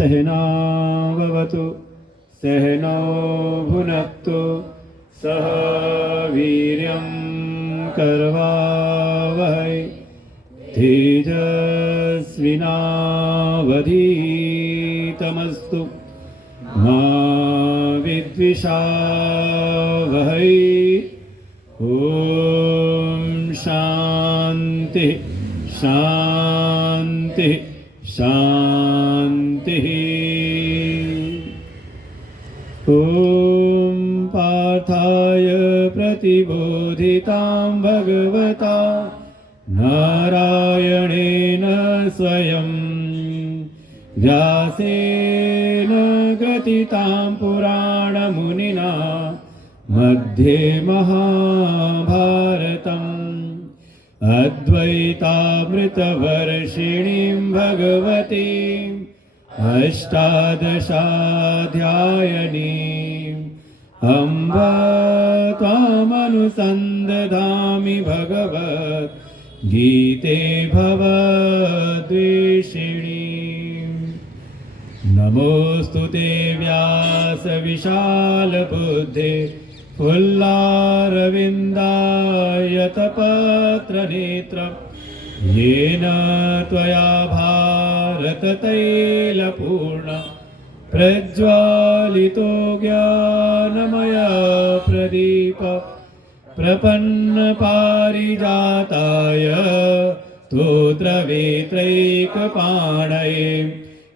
सहनावतु सहनौ भुनक्तु सह वीर्यं करवावहै तेजस्विनावधीतमस्तु मा विद्विषावहै। ॐ शान्ति शान्ति शान्तिः। ॐ पार्थाय प्रतिबोधितां भगवता नारायणेन स्वयं व्यासेन ग्रथितां पुराणमुनिना मध्ये महाभारतम् अद्वैतामृतवर्षिणीं भगवतीम् अष्टादशाध्यायिनीम् अम्ब त्वामनुसन्दधामि भगवद्गीते भवद्वेषिणीम्। नमोऽस्तु ते व्यासविशालबुद्धे फुल्लारविन्दायतपत्रनेत्र येन त्वया भारततैलपूर्ण प्रज्वालितो ज्ञानमय प्रदीप प्रपन्नपारिजाताय स्तोत्रवेत्रैकपाणये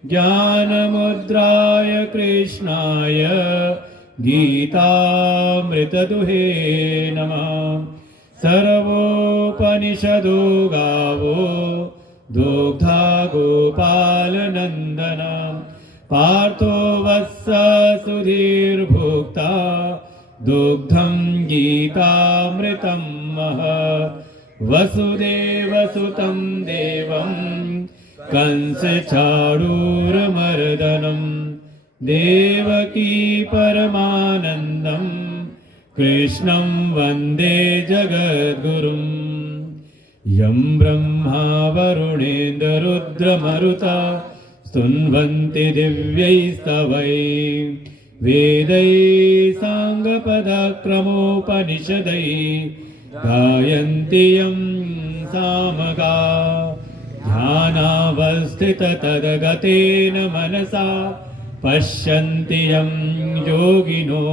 ज्ञानमुद्राय कृष्णाय गीतामृतदुहे नमः। सर्वोपनिषदो गावो दुग्धा गोपालनन्दन पार्थो वत्स सुधीर्भुक्ता दुग्धं गीतामृतं महत्। वसुदेवसुतं देवं कंसचाणूरमर्दनं देवकी परमानन्दं कृष्णं वन्दे जगद्गुरुं। यं ब्रह्मा वरुणेन्द्ररुद्रमरुता स्तुन्वन्ति दिव्यैस्तवैः वेदैः साङ्गपदक्रमोपनिषदैः गायन्ति यं सामगा ध्यानावस्थिततद्गतेन मनसा पश्यन्ति यं योगिनो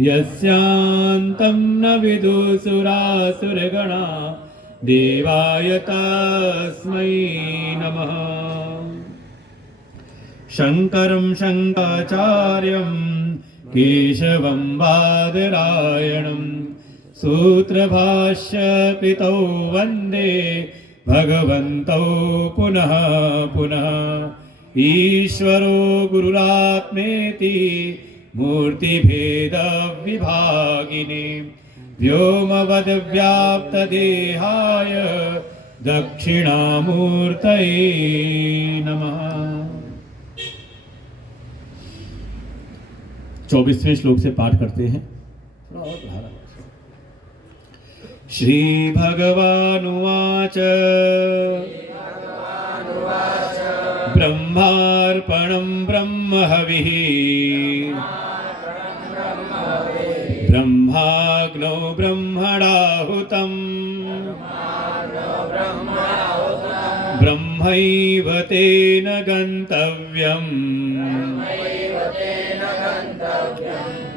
यस्यान्तं न विदुसुरासुरगणा देवाय तस्मै नमः। शङ्करं शङ्कराचार्यं केशवं बादरायणं सूत्रभाष्यकृतौ वन्दे भगवन्तौ पुनः पुनः। ईश्वरो गुरुरात्मेति मूर्तिभेदविभागिने व्योमवद्व्याप्तदेहाय दक्षिणामूर्तये नमः। 24वें श्लोक से पाठ करते हैं। श्री भगवानुवाच ब्रह्मार्पणं ब्रह्महविः ब्रह्माग्नौ ब्रह्मणाहुतम् ब्रह्मैव तेन गन्तव्यम्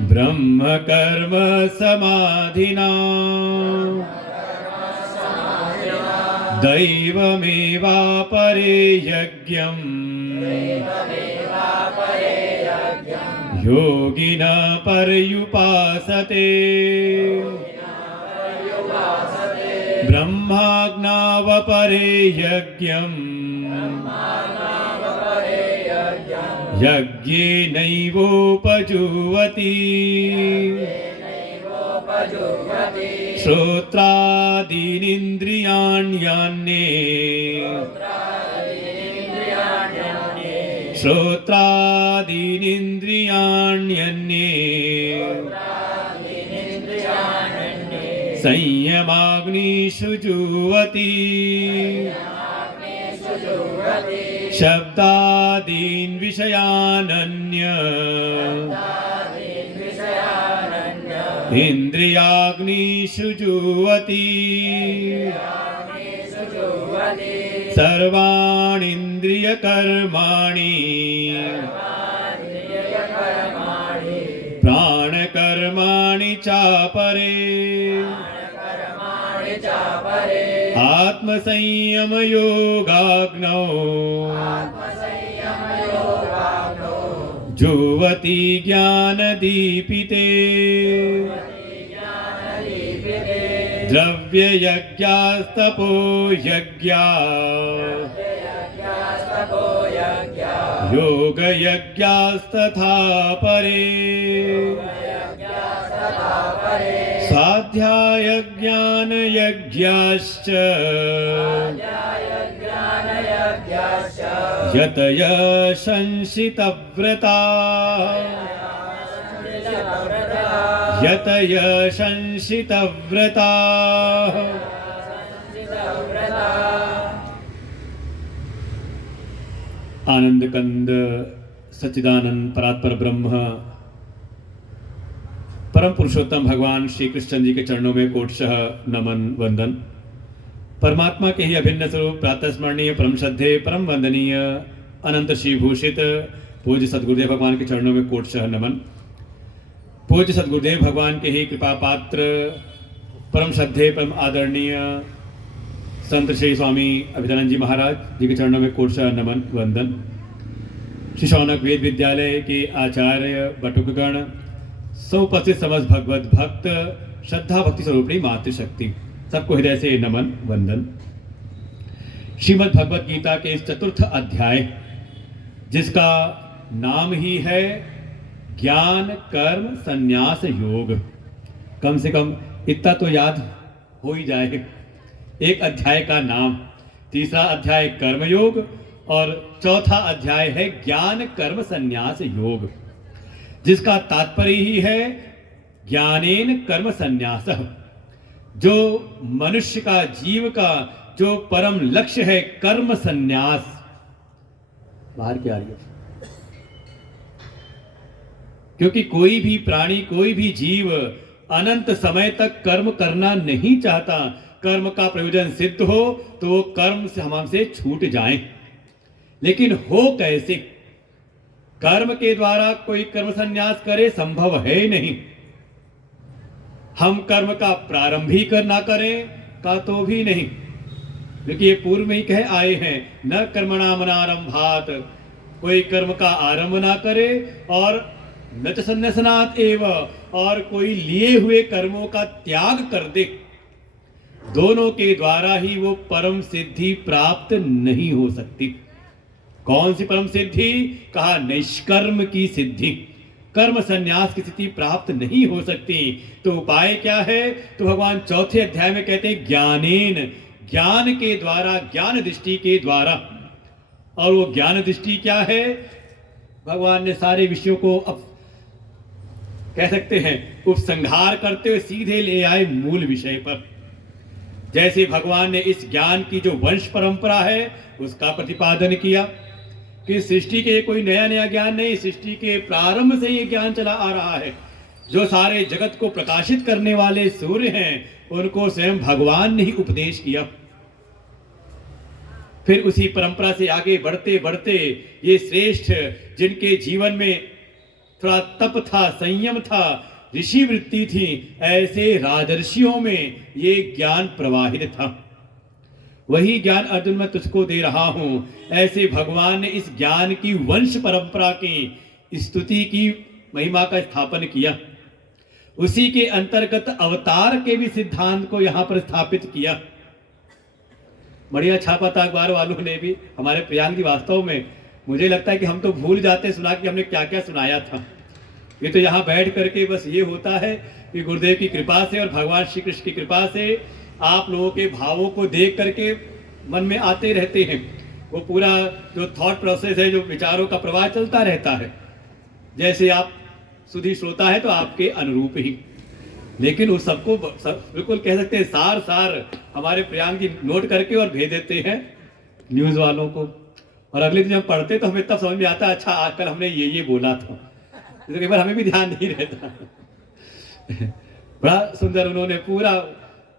ब्रह्म कर्म समाधिना दैवमेवापरे यज्ञम् योगिनः पर्युपासते ब्रह्माज्ञावपरे यज्ञम् यज्ञेनैवोपजुह्वति श्रोत्रादीनिन्द्रियाण्यान्ये संयमाग्निषु जुह्वति शब्दादीन् विषयानन्य इन्द्रियाग्निषु जुह्वति सर्वाणीन्द्रियकर्माणि प्राणकर्माणि चापरे आत्मसंयमयोगाग्नौ जुह्वति ज्ञानदीपिते द्रव्ययज्ञास्तपो यज्ञा योगयज्ञास्तथा परे स्वाध्यायज्ञानयज्ञाश्च यतयः संशितव्रताः आनंद कंद सच्चिदानंद परात्पर ब्रह्म परम पुरुषोत्तम भगवान श्री कृष्ण जी के चरणों में कोटशः नमन वंदन। परमात्मा के ही अभिन्न स्वरूप प्रातः स्मरणीय परम श्रद्धेय परम वंदनीय अनंत श्री भूषित पूज्य सदगुरुदेव भगवान के चरणों में कोटशः नमन। पूज्य सदगुरुदेव भगवान के ही कृपा पात्र परम श्रद्धेय परम आदरणीय संत श्री स्वामी अभिदानंद जी महाराज जी के चरणों में कोटशः नमन वंदन। श्री शौनक वेद विद्यालय के आचार्य बटुकगण समुपस्थित समस्त भगवत भक्त श्रद्धा भक्ति स्वरूपिणी मातृशक्ति सबको हृदय से नमन वंदन। श्रीमद् भगवत गीता के इस चतुर्थ अध्याय जिसका नाम ही है ज्ञान कर्म संन्यास योग, कम से कम इतना तो याद हो ही जाए। एक अध्याय का नाम, तीसरा अध्याय कर्मयोग और चौथा अध्याय है ज्ञान कर्म संन्यास योग, जिसका तात्पर्य ही है ज्ञानेन कर्म संन्यासः। जो मनुष्य का जीव का जो परम लक्ष्य है कर्म संन्यास। बाहर क्या आ रही है? क्योंकि कोई भी प्राणी कोई भी जीव अनंत समय तक कर्म करना नहीं चाहता। कर्म का प्रयोजन सिद्ध हो तो वो कर्म से हमसे छूट जाए, लेकिन हो कैसे? कर्म के द्वारा कोई कर्म संन्यास करे संभव है नहीं। हम कर्म का प्रारंभ ही करना करें का तो भी नहीं, क्योंकि ये पूर्व में ही कह आए हैं न कर्मणामनारंभात, कोई कर्म का आरंभ ना करे और न च संन्यासनात् एव, और कोई लिए हुए कर्मों का त्याग कर दे। दोनों के द्वारा ही वो परम सिद्धि प्राप्त नहीं हो सकती। कौन सी परम सिद्धि? कहा निष्कर्म की सिद्धि। कर्म संन्यास की स्थिति प्राप्त नहीं हो सकती। तो उपाय क्या है? तो भगवान चौथे अध्याय में कहते हैं ज्ञानेन, ज्ञान के द्वारा, ज्ञान दृष्टि के द्वारा। और वो ज्ञान दृष्टि क्या है? भगवान ने सारे विषयों को अब कह सकते हैं उपसंहार करते हुए सीधे ले आए मूल विषय पर। जैसे भगवान ने इस ज्ञान की जो वंश परंपरा है उसका प्रतिपादन किया कि सृष्टि के कोई नया नया ज्ञान नहीं, सृष्टि के प्रारंभ से ये ज्ञान चला आ रहा है। जो सारे जगत को प्रकाशित करने वाले सूर्य हैं उनको स्वयं भगवान ने ही उपदेश किया। फिर उसी परंपरा से आगे बढ़ते बढ़ते ये श्रेष्ठ जिनके जीवन में थोड़ा तप था, संयम था, ऋषि वृत्ति थी, ऐसे राजर्षियों में ये ज्ञान प्रवाहित था। वही ज्ञान अर्जुन मैं तुझको दे रहा हूं। ऐसे भगवान ने इस ज्ञान की वंश परंपरा की स्तुति की महिमा का स्थापन किया। उसी के अंतर्गत अवतार के भी सिद्धांत को यहाँ पर स्थापित किया। बढ़िया छापा था अखबार वालों ने भी हमारे प्रियांक जी। वास्तव में मुझे लगता है कि हम तो भूल जाते सुना कि हमने क्या क्या सुनाया था। ये तो यहाँ बैठ करके बस ये होता है कि गुरुदेव की कृपा से और भगवान श्री कृष्ण की कृपा से आप लोगों के भावों को देख करके मन में आते रहते हैं। वो पूरा जो थॉट प्रोसेस है, जो विचारों का प्रवाह चलता रहता है। जैसे आप सुधी श्रोता है तो आपके अनुरूप ही, लेकिन उस सबको बिल्कुल कह सकते हैं सार सार हमारे प्रियांक जी नोट करके और भेज देते हैं न्यूज़ वालों को। और अगले दिन हम पढ़ते तो हमें तब समझ में आता, अच्छा आजकल हमने ये बोला था। तो कई बार हमें भी ध्यान नहीं रहता। बड़ा सुंदर उन्होंने पूरा,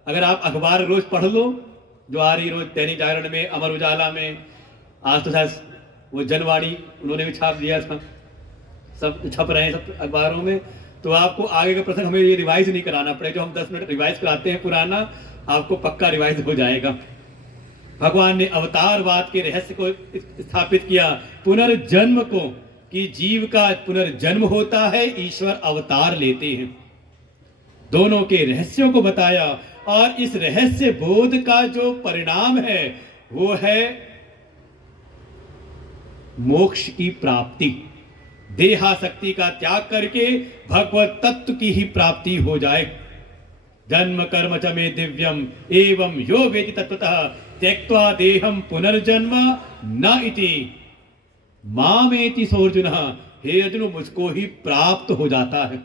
अगर आप अखबार रोज पढ़ लो जो आ रही रोज, दैनिक जागरण में, अमर उजाला में, आज तो शायद वो जनवाणी उन्होंने भी छाप दिया था, सब छप रहे हैं सब अखबारों में। तो आपको आगे का प्रसंग हमें ये रिवाइज नहीं कराना पड़े। जो हम 10 मिनट रिवाइज कराते हैं पुराना, आपको पक्का रिवाइज हो जाएगा। भगवान ने अवतारवाद के रहस्य को स्थापित किया, पुनर्जन्म को, कि जीव का पुनर्जन्म होता है, ईश्वर अवतार लेते हैं। दोनों के रहस्यों को बताया और इस रहस्य बोध का जो परिणाम है वो है मोक्ष की प्राप्ति। देहासक्ति का त्याग करके भगवत तत्व की ही प्राप्ति हो जाए। जन्म कर्म च मे दिव्यम एवं यो वेति तत्वतः त्यक्त्वा देहम पुनर्जन्म न इति मामेति सोर्जुन। हे अर्जुन, मुझको ही प्राप्त हो जाता है।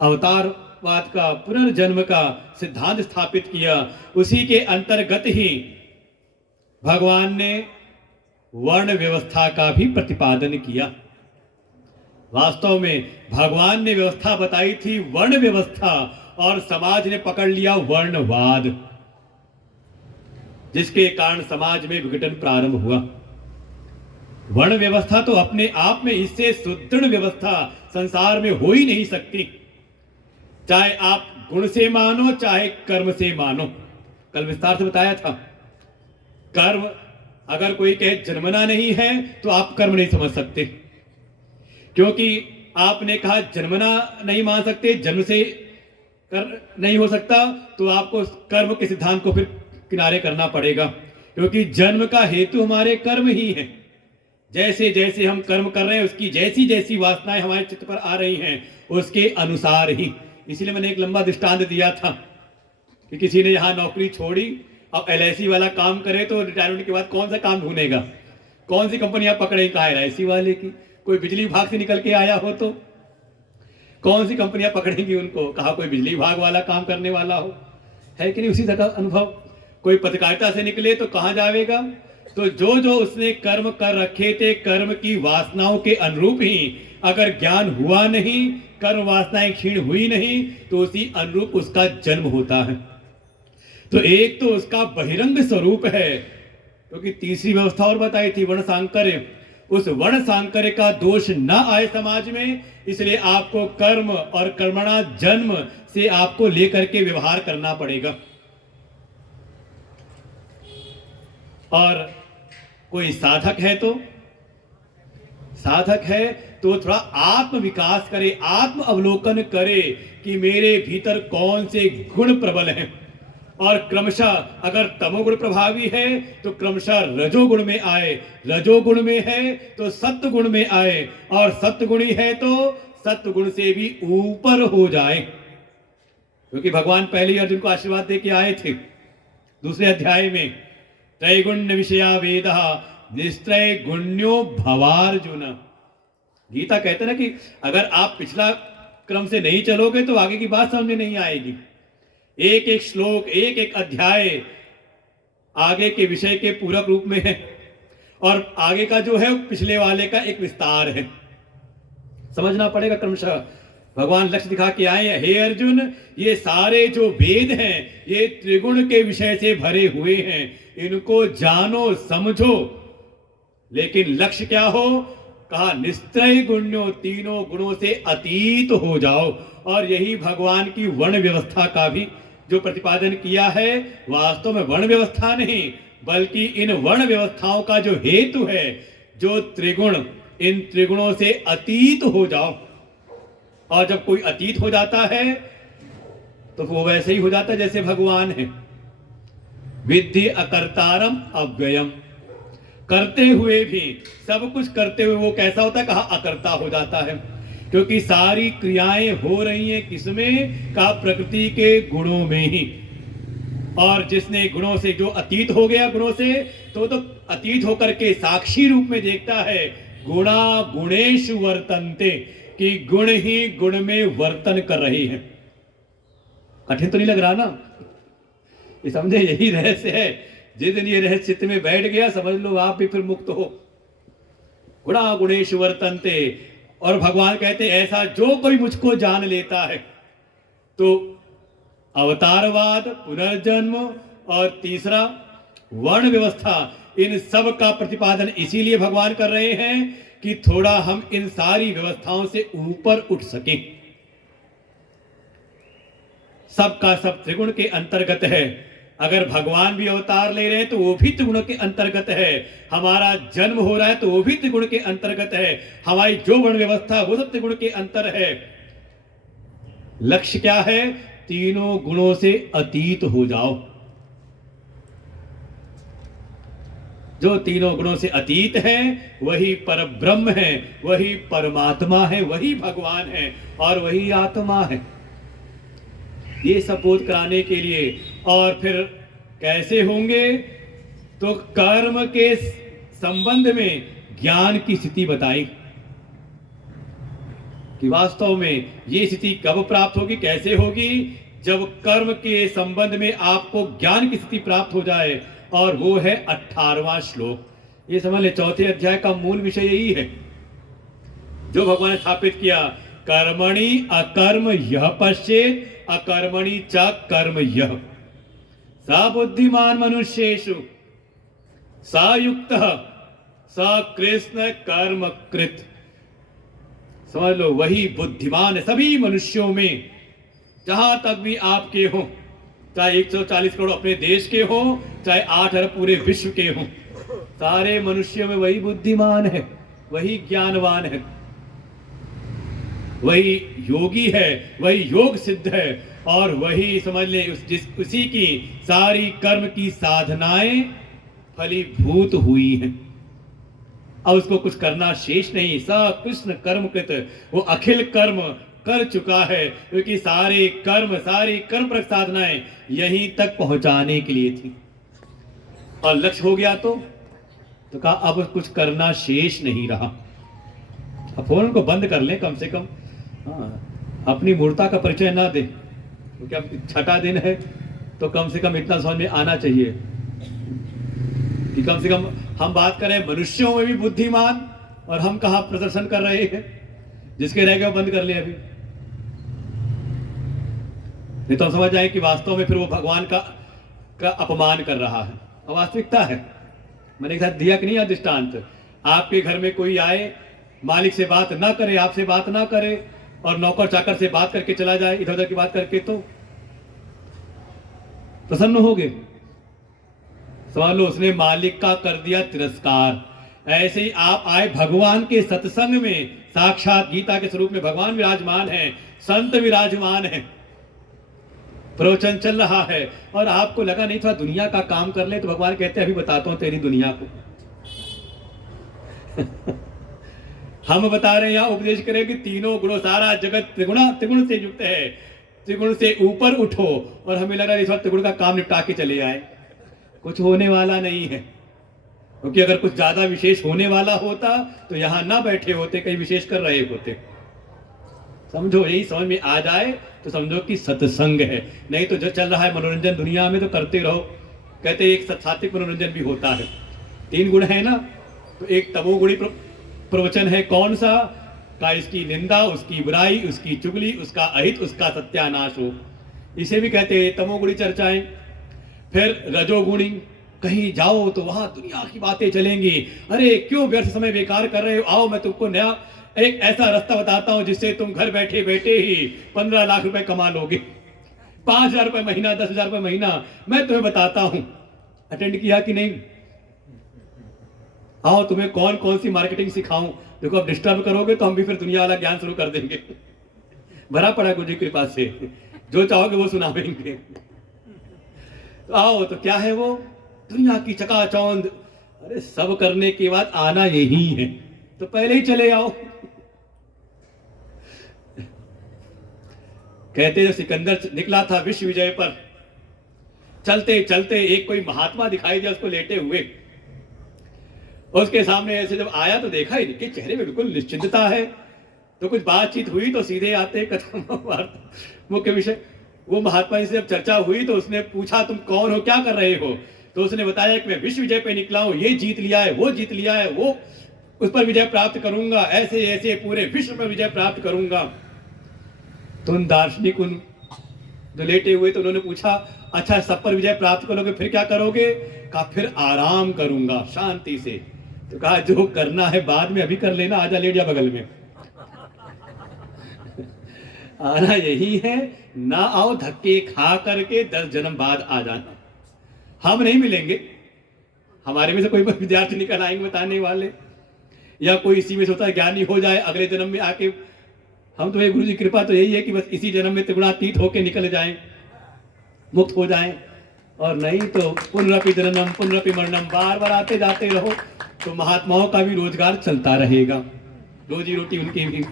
अवतारवाद का, पुनर्जन्म का सिद्धांत स्थापित किया। उसी के अंतर्गत ही भगवान ने वर्ण व्यवस्था का भी प्रतिपादन किया। वास्तव में भगवान ने व्यवस्था बताई थी वर्ण व्यवस्था, और समाज ने पकड़ लिया वर्णवाद, जिसके कारण समाज में विघटन प्रारंभ हुआ। वर्ण व्यवस्था तो अपने आप में, इससे सुदृढ़ व्यवस्था संसार में हो ही नहीं सकती, चाहे आप गुण से मानो चाहे कर्म से मानो। कल विस्तार से बताया था, कर्म अगर कोई कहे जन्मना नहीं है तो आप कर्म नहीं समझ सकते, क्योंकि आपने कहा जन्मना नहीं मान सकते, जन्म से कर नहीं हो सकता, तो आपको कर्म के सिद्धांत को फिर किनारे करना पड़ेगा, क्योंकि जन्म का हेतु हमारे कर्म ही है। जैसे जैसे हम कर्म कर रहे हैं, उसकी जैसी जैसी वासनाएं हमारे चित्त पर आ रही हैं, उसके अनुसार ही। इसलिए मैंने एक लंबा दृष्टांत दिया था कि किसी ने यहाँ नौकरी छोड़ी, अब LIC वाला काम करे तो रिटायरमेंट के बाद कौन सा काम ढूंढेगा, कौन सी कंपनी आप पकड़े, कहा LIC वाले की। कोई बिजली विभाग से निकल के आया हो तो कौन सी कंपनियां पकड़ेंगी उनको, कहा कोई बिजली विभाग वाला काम करने वाला हो, है कि नहीं। उसी तरह अनुभव, कोई पत्रकारिता से निकले तो कहाँ जाएगा। तो जो जो उसने कर्म कर रखे थे, कर्म की वासनाओं के अनुरूप ही अगर ज्ञान हुआ नहीं, कर्म वासनाएं क्षीण हुई नहीं, तो उसी अनुरूप उसका जन्म होता है। तो एक तो उसका बहिरंग स्वरूप है, क्योंकि तीसरी व्यवस्था और बताई थी वर्ण सांकर्य। उस वर्ण सांकर्य का दोष न आए समाज में, इसलिए आपको कर्म और कर्मणा जन्म से आपको लेकर के व्यवहार करना पड़ेगा। और कोई साधक है तो थोड़ा आत्म विकास करे, आत्म अवलोकन करे कि मेरे भीतर कौन से गुण प्रबल हैं, और क्रमशः अगर तमोगुण प्रभावी है तो क्रमशः रजोगुण में आए, रजोगुण में है तो सत्वगुण में आए, और सत्वगुणी है तो सत्वगुण से भी ऊपर हो जाए। क्योंकि भगवान पहले ही अर्जुन को आशीर्वाद दे के आए थे दूसरे अध्याय में, त्रैगुण्य विषया वेद निस्त्रय गुण्यो भवार्जुन। गीता कहते ना कि अगर आप पिछला क्रम से नहीं चलोगे तो आगे की बात समझ में नहीं आएगी। एक एक श्लोक, एक एक अध्याय आगे के विषय के पूरक रूप में है, और आगे का जो है पिछले वाले का एक विस्तार है। समझना पड़ेगा क्रमशः। भगवान लक्ष्य दिखा के आए हैं, हे अर्जुन, ये सारे जो वेद हैं ये त्रिगुण के विषय से भरे हुए हैं, इनको जानो समझो, लेकिन लक्ष्य क्या हो, कहा निस्त्रय गुण्यो, तीनों गुणों से अतीत हो जाओ। और यही भगवान की वर्ण व्यवस्था का भी जो प्रतिपादन किया है, वास्तव में वर्ण व्यवस्था नहीं बल्कि इन वर्ण व्यवस्थाओं का जो हेतु है जो त्रिगुण, इन त्रिगुणों से अतीत हो जाओ। और जब कोई अतीत हो जाता है तो वो वैसे ही हो जाता है जैसे भगवान है। विद्धि अकर्तारम अव्ययम, करते हुए भी, सब कुछ करते हुए वो कैसा होता है, कहा अकर्ता हो जाता है। क्योंकि सारी क्रियाएं हो रही हैं किसमें, का प्रकृति के गुणों में ही। और जिसने गुणों से, जो अतीत हो गया गुणों से, तो अतीत होकर के साक्षी रूप में देखता है। गुणा गुणेषु वर्तन्ते, कि गुण ही गुण में वर्तन कर रहे हैं। कठिन तो नहीं लग रहा ना? ये समझे, यही रहस्य है। जिस दिन ये रहस्य चित्त में बैठ गया, समझ लो आप भी फिर मुक्त हो। गुणा गुणेषु वर्तन्ते। और भगवान कहते ऐसा जो कोई मुझको जान लेता है, तो अवतारवाद, पुनर्जन्म और तीसरा वर्ण व्यवस्था, इन सब का प्रतिपादन इसीलिए भगवान कर रहे हैं कि थोड़ा हम इन सारी व्यवस्थाओं से ऊपर उठ सकें। सबका सब त्रिगुण के अंतर्गत है। अगर भगवान भी अवतार ले रहे हैं तो वो भी त्रिगुण के अंतर्गत है। हमारा जन्म हो रहा है तो वो भी त्रिगुण के अंतर्गत है। हमारी जो वर्ण व्यवस्था वो सब त्रिगुण के अंतर है। लक्ष्य क्या है, तीनों गुणों से अतीत हो जाओ। जो तीनों गुणों से अतीत है वही परब्रह्म है, वही परमात्मा है, वही भगवान है और वही आत्मा है। ये सब बोध कराने के लिए। और फिर कैसे होंगे, तो कर्म के संबंध में ज्ञान की स्थिति बताई कि वास्तव में ये स्थिति कब प्राप्त होगी, कैसे होगी, जब कर्म के संबंध में आपको ज्ञान की स्थिति प्राप्त हो जाए। और वो है 18वां श्लोक। ये समझ ले, चौथे अध्याय का मूल विषय यही है जो भगवान ने स्थापित किया। कर्मणि अकर्म यह पश्येत, अकर्मणि च कर्म यह, स बुद्धिमान मनुष्येषु स युक्तः स कृष्ण कर्म कृत। समझ लो, वही बुद्धिमान है सभी मनुष्यों में, जहां तक भी आपके हो, चाहे 140 करोड़ अपने देश के हो, चाहे 8 अरब पूरे विश्व के हो, सारे मनुष्यों में वही बुद्धिमान है, वही ज्ञानवान है, वही योगी है, वही योग सिद्ध है। और वही समझ ले उसी की सारी कर्म की साधनाएं फलीभूत हुई हैं। अब उसको कुछ करना शेष नहीं। स कृष्ण कर्म कृत, वो अखिल कर्म कर चुका है, क्योंकि सारी कर्म पर साधनाएं यहीं तक पहुंचाने के लिए थी। और लक्ष्य हो गया तो कहा अब कुछ करना शेष नहीं रहा। अब फोन को बंद कर लें कम से कम। हाँ, अपनी मूर्ता का परिचय ना दे, क्योंकि अब छठा दिन है तो कम से कम इतना समझ में आना चाहिए कि कम से कम हम बात करें मनुष्यों में भी बुद्धिमान, और हम कहा प्रदर्शन कर रहे हैं। जिसके रह गए वो बंद कर ले अभी, नहीं तो हम समझ जाए कि वास्तव में फिर वो भगवान का अपमान कर रहा है। और वास्तविकता है, मैंने एक साथ दिया कि नहीं दृष्टांत, आपके घर में कोई आए, मालिक से बात ना करे, आपसे बात ना करे, और नौकर चाकर से बात करके चला जाए इधर उधर की बात करके, तो प्रसन्न होगे? समझ लो उसने मालिक का कर दिया तिरस्कार। ऐसे ही आप आए भगवान के सत्संग में, साक्षात गीता के स्वरूप में भगवान विराजमान है, संत विराजमान है, प्रवचन चल रहा है, और आपको लगा नहीं थोड़ा दुनिया का काम कर ले, तो भगवान कहते हैं अभी बताता हूं तेरी दुनिया को। हम बता रहे हैं, यहां उपदेश करें कि तीनों गुणों, सारा जगत त्रिगुण से युक्त है, त्रिगुण से ऊपर उठो। और हमें लगा इस वक्त त्रिगुण का काम निपटा के चले आए, कुछ होने वाला नहीं है। क्योंकि अगर कुछ ज्यादा विशेष होने वाला होता तो यहां ना बैठे होते, कहीं विशेष कर रहे होते। समझो, यही समझ में आ जाए तो समझो कि सत्संग है। नहीं तो जो चल रहा है मनोरंजन दुनिया में, तो करते रहो। कहते एक सात्विक मनोरंजन भी होता है। 3 गुण है ना, तो एक तमोगुणी प्रवचन है, कौन सा, का इसकी निंदा, उसकी बुराई, उसकी चुगली, उसका अहित, उसका सत्यानाश हो, इसे भी कहते हैं तमोगुणी चर्चाएं। फिर रजोगुणी, कहीं जाओ तो वहां दुनिया की बातें चलेंगी। अरे क्यों व्यर्थ समय बेकार कर रहे हो, आओ मैं तुमको नया एक ऐसा रास्ता बताता हूं जिससे तुम घर बैठे बैठे ही 15 लाख रुपए कमा लोगे, 5,000 रुपए महीना, 10,000 रुपए महीना, मैं तुम्हें बताता हूं। अटेंड किया कि नहीं? आओ तुम्हें कौन कौन सी मार्केटिंग सिखाऊं। देखो अब डिस्टर्ब करोगे तो हम भी फिर दुनिया वाला ज्ञान शुरू कर देंगे। भरा पड़ा गुरु जी की कृपा से, जो चाहोगे वो सुनावेंगे। तो आओ, तो क्या है वो दुनिया की चकाचौंध। अरे सब करने के बाद आना यही है, तो पहले ही चले आओ। कहते जब सिकंदर निकला था विश्व विजय पर, चलते चलते एक कोई महात्मा दिखाई दिया उसको लेटे हुए। उसके सामने ऐसे जब आया तो देखा इनके चेहरे में बिल्कुल निश्चिंतता है। तो कुछ बातचीत हुई तो सीधे आते कथा मुख्य विषय। वो महात्मा से जब चर्चा हुई तो उसने पूछा तुम कौन हो, क्या कर रहे हो। तो उसने बताया कि मैं विश्व विजय पे निकला हूं, ये जीत लिया है, वो जीत लिया है, वो उस पर विजय प्राप्त करूंगा, ऐसे ऐसे पूरे विश्व पर विजय प्राप्त करूंगा। तो उन दार्शनिक उन जो लेटे हुए तो उन्होंने पूछा अच्छा सब पर विजय प्राप्त करोगे फिर क्या करोगे। कहा फिर आराम करूंगा शांति से। तो कहा जो करना है बाद में अभी कर लेना, आजा लेट जा बगल में। आना यही है, ना आओ धक्के खा करके 10 जन्म बाद आ जाना। हम नहीं मिलेंगे, हमारे में से कोई विद्यार्थी निकल आएंगे बताने वाले, या कोई इसी में सोचता है ज्ञानी हो जाए अगले जन्म में आके। हम तो गुरु जी कृपा तो यही है कि बस इसी जन्म में त्रिगुणातीत होके निकल जाएं, मुक्त हो जाएं। और नहीं तो पुनरपि जननम पुनरपि मरणम, बार बार आते जाते रहो तो महात्माओं का भी रोजगार चलता रहेगा, रोजी रोटी उनकी भी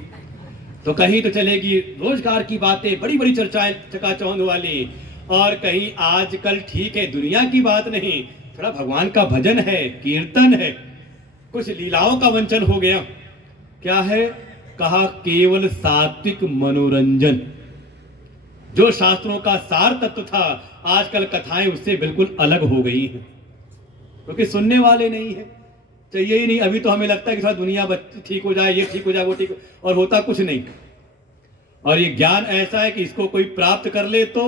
तो कहीं तो चलेगी। रोजगार की बातें बड़ी बड़ी चर्चाएं चकाचौंध वाली, और कहीं आजकल ठीक है दुनिया की बात नहीं, थोड़ा भगवान का भजन है, कीर्तन है, कुछ लीलाओं का वंचन हो गया। क्या है, कहा केवल सात्विक मनोरंजन। जो शास्त्रों का सार तत्व था आजकल कथाएं उससे बिल्कुल अलग हो गई हैं, क्योंकि सुनने वाले नहीं है, चाहिए ही नहीं। अभी तो हमें लगता है कि थोड़ा दुनिया ठीक हो जाए, ये ठीक हो जाए, वो ठीक, और होता कुछ नहीं। और ये ज्ञान ऐसा है कि इसको कोई प्राप्त कर ले तो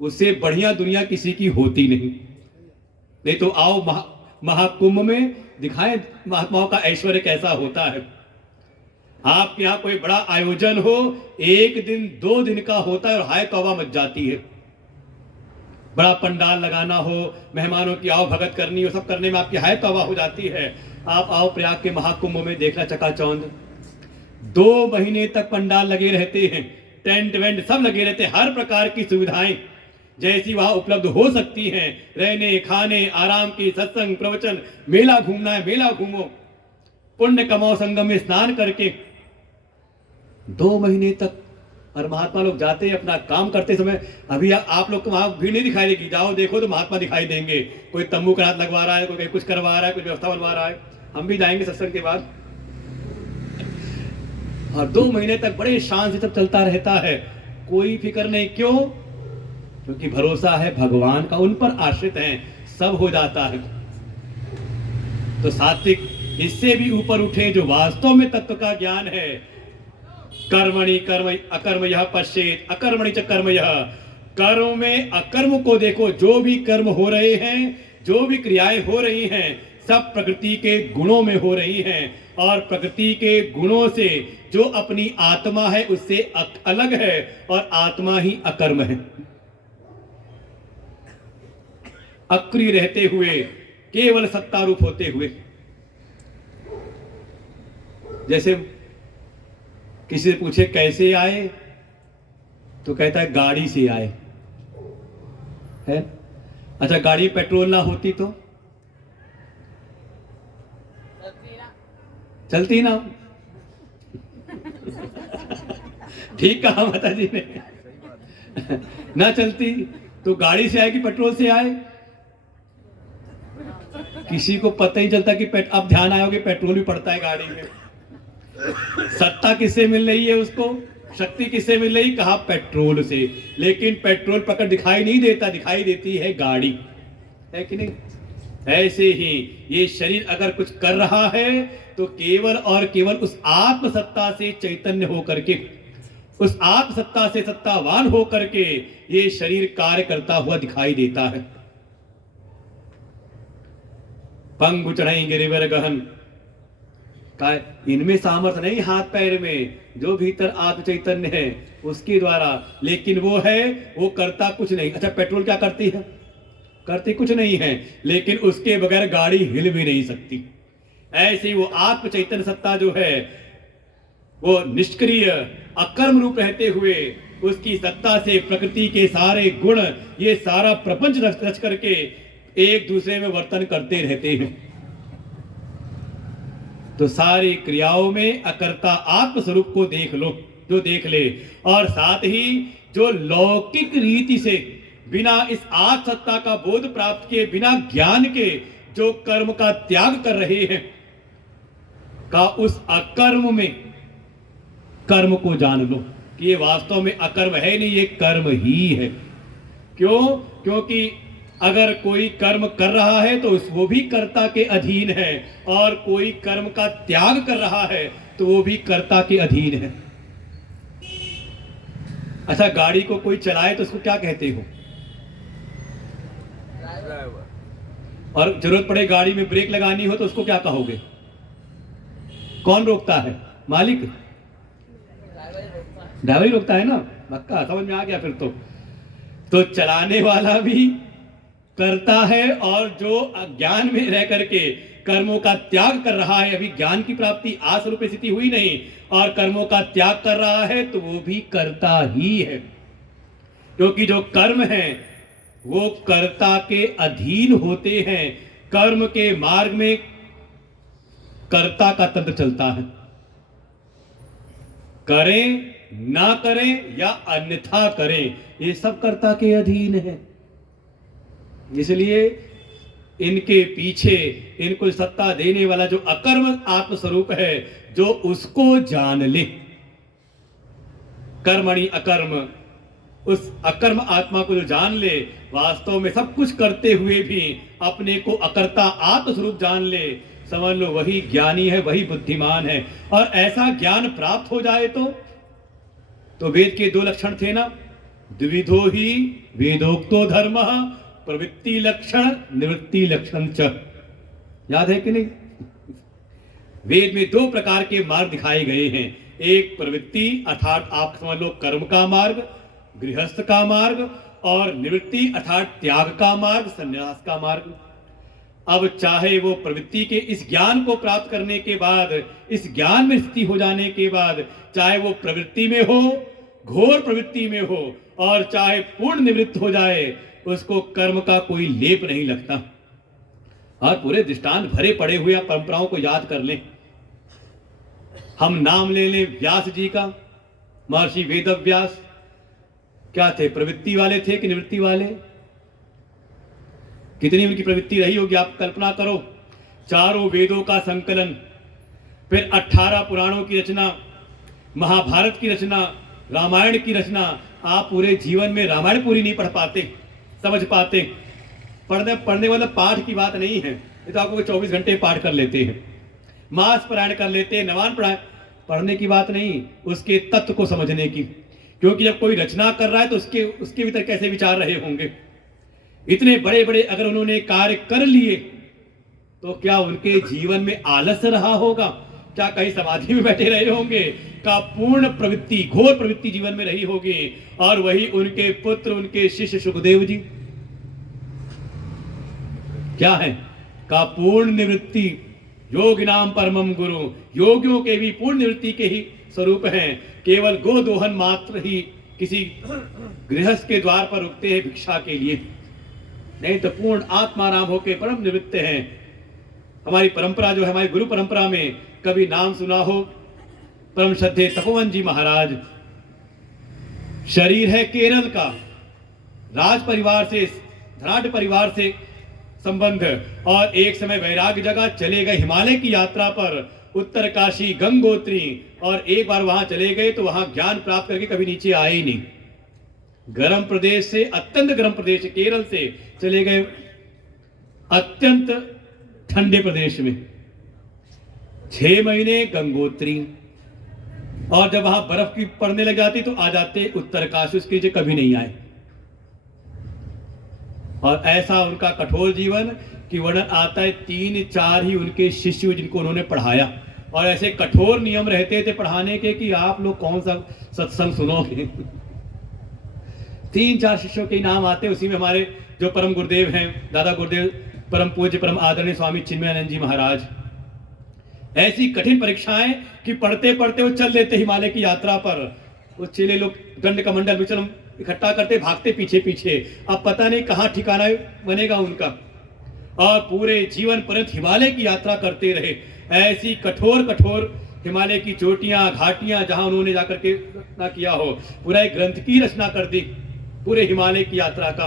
उससे बढ़िया दुनिया किसी की होती नहीं तो आओ महाकुंभ में दिखाएं महात्माओं का ऐश्वर्य कैसा होता है। आपके यहाँ कोई बड़ा आयोजन हो, 1 दिन 2 दिन का होता है और हाय तौबा मच जाती है। बड़ा पंडाल लगाना हो, मेहमानों की आओ भगत करनी हो, सब करने में आपकी हाय तौबा हो जाती है। आप आओ प्रयाग के महाकुंभ में, देखना चकाचौंध 2 महीने तक पंडाल लगे रहते हैं, टेंट वेंट सब लगे रहते हैं, हर प्रकार की सुविधाएं जैसी वहां उपलब्ध हो सकती हैं, रहने खाने आराम की, सत्संग प्रवचन, मेला घूमना है मेला घूमो, पुण्य कमाओ, संगम में स्नान करके 2 महीने तक। और महात्मा लोग जाते हैं अपना काम करते समय, अभी आप लोग को वहां भीड़ नहीं दिखाई देगी, जाओ देखो तो महात्मा दिखाई देंगे, कोई तंबू का हाथ लगवा रहा है, कोई कुछ करवा रहा है, कुछ व्यवस्था बनवा रहा है। हम भी जाएंगे सत्संग के बाद। और 2 महीने तक बड़े शान से सब चलता रहता है, कोई फिक्र नहीं। क्यों? क्योंकि भरोसा है भगवान का, उन पर आश्रित हैं, सब हो जाता है। तो सात्विक इससे भी ऊपर उठे जो वास्तव में तत्व का ज्ञान है। कर्मणि कर्म अकर्म यह पश्चेत अकर्मणि च कर्म यह, कर्म में अकर्म को देखो। जो भी कर्म हो रहे हैं, जो भी क्रियाएं हो रही हैं, सब प्रकृति के गुणों में हो रही हैं, और प्रकृति के गुणों से जो अपनी आत्मा है उससे अलग है, और आत्मा ही अकर्म है। अक्रिय रहते हुए, केवल सत्तारूप होते हुए। जैसे किसी से पूछे कैसे आए, तो कहता है गाड़ी से आए है। अच्छा गाड़ी पेट्रोल ना होती तो चलती ना। ठीक कहा माता जी ने, ना चलती तो गाड़ी से आए कि पेट्रोल से आए। किसी को पता ही चलता कि अब ध्यान आया कि पेट्रोल भी पड़ता है गाड़ी में। सत्ता किससे मिल रही है उसको, शक्ति किससे मिल रही, कहा पेट्रोल से। लेकिन पेट्रोल पकड़ दिखाई नहीं देता, दिखाई देती है गाड़ी, है कि नहीं। ऐसे ही ये शरीर अगर कुछ कर रहा है तो केवल और केवल उस आत्म सत्ता से चैतन्य होकर के, उस आत्म सत्ता से सत्तावान होकर के ये शरीर कार्य करता हुआ दिखाई देता है। पंगु चढ़ाई गिरिवर गहन, का इनमें सामर्थ्य नहीं हाथ पैर में, जो भीतर आत्म चैतन्य है उसके द्वारा। लेकिन वो है, वो करता कुछ नहीं। अच्छा पेट्रोल क्या करती है, करती कुछ नहीं है, लेकिन उसके बगैर गाड़ी हिल भी नहीं सकती। ऐसे ही वो आत्म चैतन्य सत्ता जो है वो निष्क्रिय अकर्म रूप रहते हुए उसकी सत्ता से प्रकृति के सारे गुण, ये सारा प्रपंच रच करके एक दूसरे में वर्तन करते रहते हैं। तो सारी क्रियाओं में अकर्ता आत्म स्वरूप को देख लो, जो देख ले, और साथ ही जो लौकिक रीति से बिना इस आत्म सत्ता का बोध प्राप्त किए, बिना ज्ञान के जो कर्म का त्याग कर रहे हैं, का उस अकर्म में कर्म को जान लो कि ये वास्तव में अकर्म है नहीं, ये कर्म ही है। क्यों? क्योंकि अगर कोई कर्म कर रहा है तो वो भी कर्ता के अधीन है, और कोई कर्म का त्याग कर रहा है तो वो भी कर्ता के अधीन है। अच्छा, गाड़ी को कोई चलाए तो उसको क्या कहते हो? और जरूरत पड़े गाड़ी में ब्रेक लगानी हो तो उसको क्या कहोगे? कौन रोकता है? मालिक, ड्राइवर ही रोकता है ना। पक्का समझ में आ गया फिर तो चलाने वाला भी करता है, और जो अज्ञान में रह करके कर्मों का त्याग कर रहा है, अभी ज्ञान की प्राप्ति आस्वरूप स्थिति हुई नहीं और कर्मों का त्याग कर रहा है, तो वो भी कर्ता ही है। क्योंकि जो कर्म है वो कर्ता के अधीन होते हैं। कर्म के मार्ग में कर्ता का तंत्र चलता है। करें ना करें या अन्यथा करें, ये सब कर्ता के अधीन है। इसलिए इनके पीछे इनको सत्ता देने वाला जो अकर्म आत्म स्वरूप है, जो उसको जान ले, कर्मणि अकर्म, उस अकर्म आत्मा को जो जान ले, वास्तव में सब कुछ करते हुए भी अपने को अकर्ता आत्म स्वरूप जान ले, समझ लो वही ज्ञानी है, वही बुद्धिमान है। और ऐसा ज्ञान प्राप्त हो जाए तो वेद के 2 लक्षण थे ना, द्विविधो ही वेदोक्तो धर्म, प्रवृत्ति लक्षण निवृत्ति लक्षण च। याद है कि नहीं? वेद में 2 प्रकार के मार्ग दिखाए गए हैं। एक प्रवृत्ति अर्थात आप समझ लो कर्म का मार्ग, गृहस्थ का मार्ग, और निवृत्ति अर्थात त्याग का मार्ग, संन्यास का मार्ग। अब चाहे वो प्रवृत्ति के इस ज्ञान को प्राप्त करने के बाद, इस ज्ञान में स्थिति हो जाने के बाद, चाहे वो प्रवृत्ति में हो, घोर प्रवृत्ति में हो, और चाहे पूर्ण निवृत्त हो जाए, उसको कर्म का कोई लेप नहीं लगता। और पूरे दृष्टांत भरे पड़े हुए परंपराओं को याद कर लें। हम नाम ले लें व्यास जी का, महर्षि वेदव्यास क्या थे? प्रवृत्ति वाले थे कि निवृत्ति वाले? कितनी उनकी प्रवृत्ति रही होगी, आप कल्पना करो। 4 वेदों का संकलन, फिर 18 पुराणों की रचना, महाभारत की रचना, रामायण की रचना। आप पूरे जीवन में रामायण पूरी नहीं पढ़ पाते, समझ पाते। पढ़ने वाला पाठ की बात नहीं है, ये तो आपको 24 घंटे पाठ कर लेते हैं, मास पारायण कर लेते हैं, नवान पारायण, पढ़ने की बात नहीं, उसके तत्व को समझने की। क्योंकि जब कोई रचना कर रहा है तो उसके भीतर कैसे विचार रहे होंगे। इतने बड़े बड़े अगर उन्होंने कार्य कर लिए तो क्या उनके जीवन में आलस्य रहा होगा? क्या कहीं समाधि में बैठे रहे होंगे? का पूर्ण प्रवृत्ति, घोर प्रवृत्ति जीवन में रही होगी। और वही उनके पुत्र, उनके शिष्य सुखदेव जी क्या है? का पूर्ण निवृत्ति, योगिनाम परमम गुरु, योगियों के भी पूर्ण निवृत्ति के ही स्वरूप हैं। केवल गोदोहन मात्र ही किसी गृहस्थ के द्वार पर रुकते हैं भिक्षा के लिए, नहीं तो पूर्ण आत्माराम होकर परम निवृत्त हैं। हमारी परंपरा जो है, हमारी गुरु परंपरा में कभी नाम सुना हो परम श्रद्धेय तपोवन जी महाराज। शरीर है केरल का, राज परिवार से, धनाढ़ परिवार से संबंध, और एक समय वैराग्य जगह चले गए हिमालय की यात्रा पर, उत्तरकाशी, गंगोत्री, और एक बार वहां चले गए तो वहां ज्ञान प्राप्त करके कभी नीचे आए ही नहीं। गर्म प्रदेश से, अत्यंत गर्म प्रदेश केरल से चले गए अत्यंत ठंडे प्रदेश में, 6 महीने गंगोत्री, और जब वहां बर्फ की पड़ने लग जाती तो आ जाते उत्तरकाशी, उसके नीचे कभी नहीं आए। और ऐसा उनका कठोर जीवन कि वर्णन आता है 3-4 ही उनके शिष्य हुए जिनको उन्होंने पढ़ाया, और ऐसे कठोर नियम रहते थे पढ़ाने के कि आप लोग कौन सा सत्संग सुनोगे। 3-4 शिष्यों के नाम आते, उसी में हमारे जो परम गुरुदेव हैं, दादा गुरुदेव परम पूज्य परम आदरणीय स्वामी चिन्मयानंद जी महाराज, ऐसी कठिन परीक्षाएं कि पढ़ते पढ़ते वो चल देते हिमालय की यात्रा पर। वो चेले लोग दंड का मंडल विचलन इकट्ठा करते, भागते पीछे पीछे। अब पता नहीं कहाँ ठिकाना बनेगा उनका। और पूरे जीवन पर्यंत हिमालय की यात्रा करते रहे। ऐसी कठोर कठोर हिमालय की चोटियां घाटियां जहां उन्होंने जाकर के रचना किया हो, पूरा एक ग्रंथ की रचना कर दी पूरे हिमालय की यात्रा का।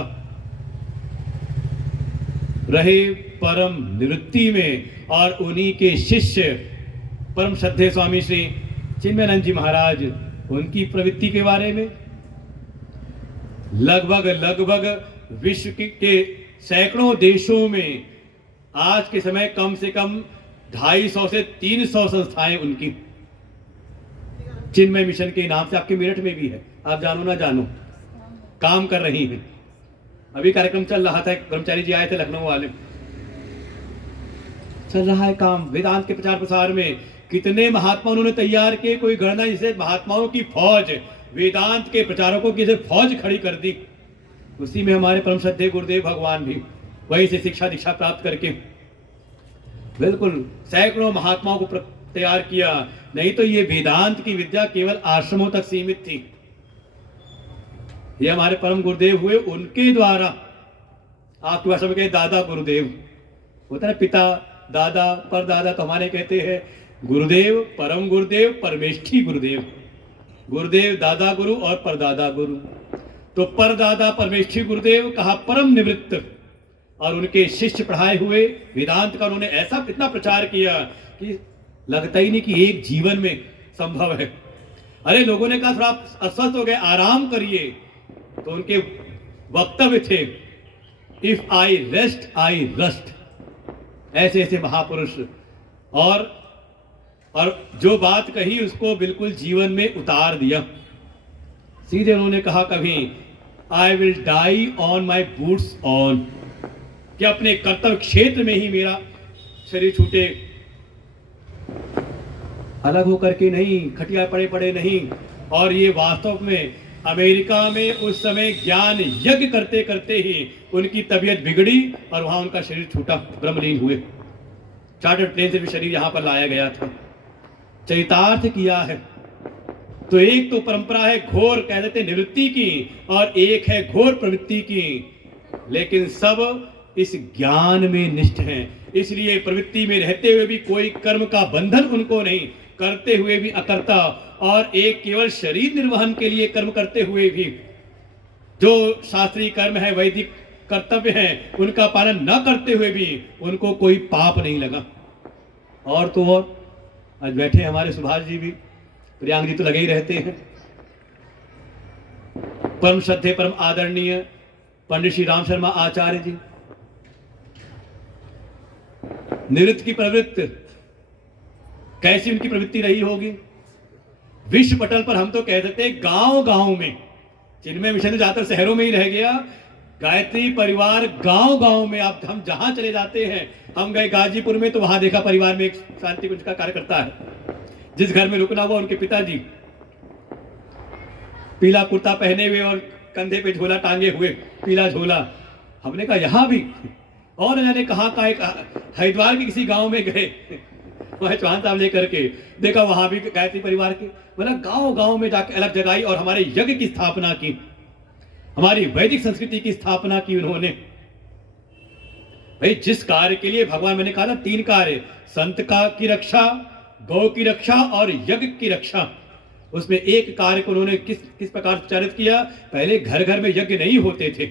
रहे परम निवृत्ति में, और उन्हीं के शिष्य परम श्रद्धेय स्वामी श्री चिन्मयानंद जी महाराज, उनकी प्रवृत्ति के बारे में लगभग विश्व के सैकड़ों देशों में आज के समय कम से कम 250 से 300 संस्थाएं उनकी चिन्मय मिशन के नाम से, आपके मेरठ में भी है, आप जानो ना जानो, काम कर रही हैं। अभी कार्यक्रम चल रहा था, ब्रह्मचारी जी आए थे लखनऊ वाले, चल रहा है काम वेदांत के प्रचार प्रसार में। कितने महात्मा उन्होंने तैयार किए, कोई गणना, जिसे महात्माओं की फौज, वेदांत के प्रचारकों की फौज खड़ी कर दी। उसी में हमारे परम श्रद्धेय गुरुदेव भगवान भी वहीं से शिक्षा दीक्षा प्राप्त करके बिल्कुल सैकड़ों महात्माओं को तैयार किया। नहीं तो ये वेदांत की विद्या केवल आश्रमों तक सीमित थी। ये हमारे परम गुरुदेव हुए, उनके द्वारा, आपकी भाषा में कहे दादा गुरुदेव होता है, पिता दादा परदादा, तो हमारे कहते हैं गुरुदेव, परम गुरुदेव, परमेष्ठी गुरुदेव, गुरुदेव दादा गुरु और परदादा गुरु। तो परदादा परमेष्ठी गुरुदेव कहा परम निवृत्त, और उनके शिष्य पढ़ाए हुए वेदांत का उन्होंने ऐसा इतना प्रचार किया कि लगता ही नहीं कि एक जीवन में संभव है। अरे लोगों ने कहा थोड़ा अस्वस्थ हो गए, आराम करिए, तो उनके वक्तव्य थे if I rest I rust. ऐसे ऐसे महापुरुष, और जो बात कही उसको बिल्कुल जीवन में उतार दिया। सीधे उन्होंने कहा कभी I will die on my boots on, कि अपने कर्तव्य क्षेत्र में ही मेरा शरीर छूटे, अलग होकर के नहीं, खटिया पड़े पड़े नहीं। और ये वास्तव में अमेरिका में उस समय ज्ञान यज्ञ करते करते ही उनकी तबीयत बिगड़ी और वहां उनका शरीर छूटा, ब्रह्मलीन हुए। चार्टर्ड प्लेन से भी शरीर यहां पर लाया गया था, चरितार्थ किया है। तो एक तो परंपरा है घोर कह देते निवृत्ति की, और एक है घोर प्रवृत्ति की, लेकिन सब इस ज्ञान में निष्ठ हैं। इसलिए प्रवृत्ति में रहते हुए भी कोई कर्म का बंधन उनको नहीं, करते हुए भी अकर्ता, और एक केवल शरीर निर्वहन के लिए कर्म करते हुए भी जो शास्त्रीय कर्म है, वैदिक कर्तव्य हैं, उनका पालन न करते हुए भी उनको कोई पाप नहीं लगा। और तो और आज बैठे हमारे सुभाष जी भी, प्रियांक जी तो लगे ही रहते हैं। परम श्रद्धेय परम आदरणीय पंडित श्री राम शर्मा आचार्य जी, निवृत्त की प्रवृत्ति, कैसी उनकी प्रवृत्ति रही होगी। विश्व पटल पर हम तो कह सकते हैं गांव गांव में, चिन्मय मिशन तो ज्यादातर शहरों में ही रह गया, गायत्री परिवार गांव गांव में, आप हम जहां चले जाते हैं, हम गए गाजीपुर में तो वहां देखा परिवार में एक शांति कुंज का कार्यकर्ता है, जिस घर में रुकना हुआ उनके पिताजी पीला कुर्ता पहने हुए और कंधे पे झोला टांगे हुए, पीला झोला। हमने कहा यहां भी, और मैंने कहा का एक हरिद्वार के किसी गांव में गए, वह चौहान साहब लेकर के देखा, वहां भी गायत्री परिवार के, मतलब गांव गांव में जाकर अलग जगाई और हमारे यज्ञ की स्थापना की, हमारी वैदिक संस्कृति की स्थापना की उन्होंने। भाई जिस कार्य के लिए भगवान, मैंने कहा था 3 कार्य, संत का की रक्षा, गौ की रक्षा और यज्ञ की रक्षा, उसमें एक कार्य को उन्होंने किस प्रकार प्रचारित किया। पहले घर घर में यज्ञ नहीं होते थे,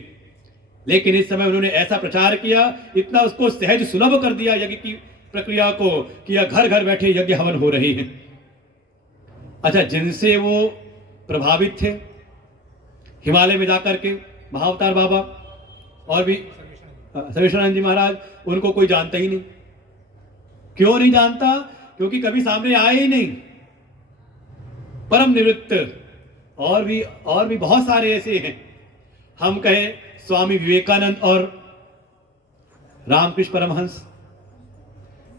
लेकिन इस समय उन्होंने ऐसा प्रचार किया, इतना उसको सहज सुलभ कर दिया यज्ञ की प्रक्रिया को, कि घर घर बैठे यज्ञ हवन हो रही है। अच्छा, जिनसे वो प्रभावित थे हिमालय में जाकर के महाअवतार बाबा और भी सर्वेश्वरानंद जी महाराज, उनको कोई जानता ही नहीं। क्यों नहीं जानता? क्योंकि कभी सामने आए ही नहीं। परम निवृत्त और भी बहुत सारे ऐसे हैं। हम कहें स्वामी विवेकानंद और रामकृष्ण परमहंस।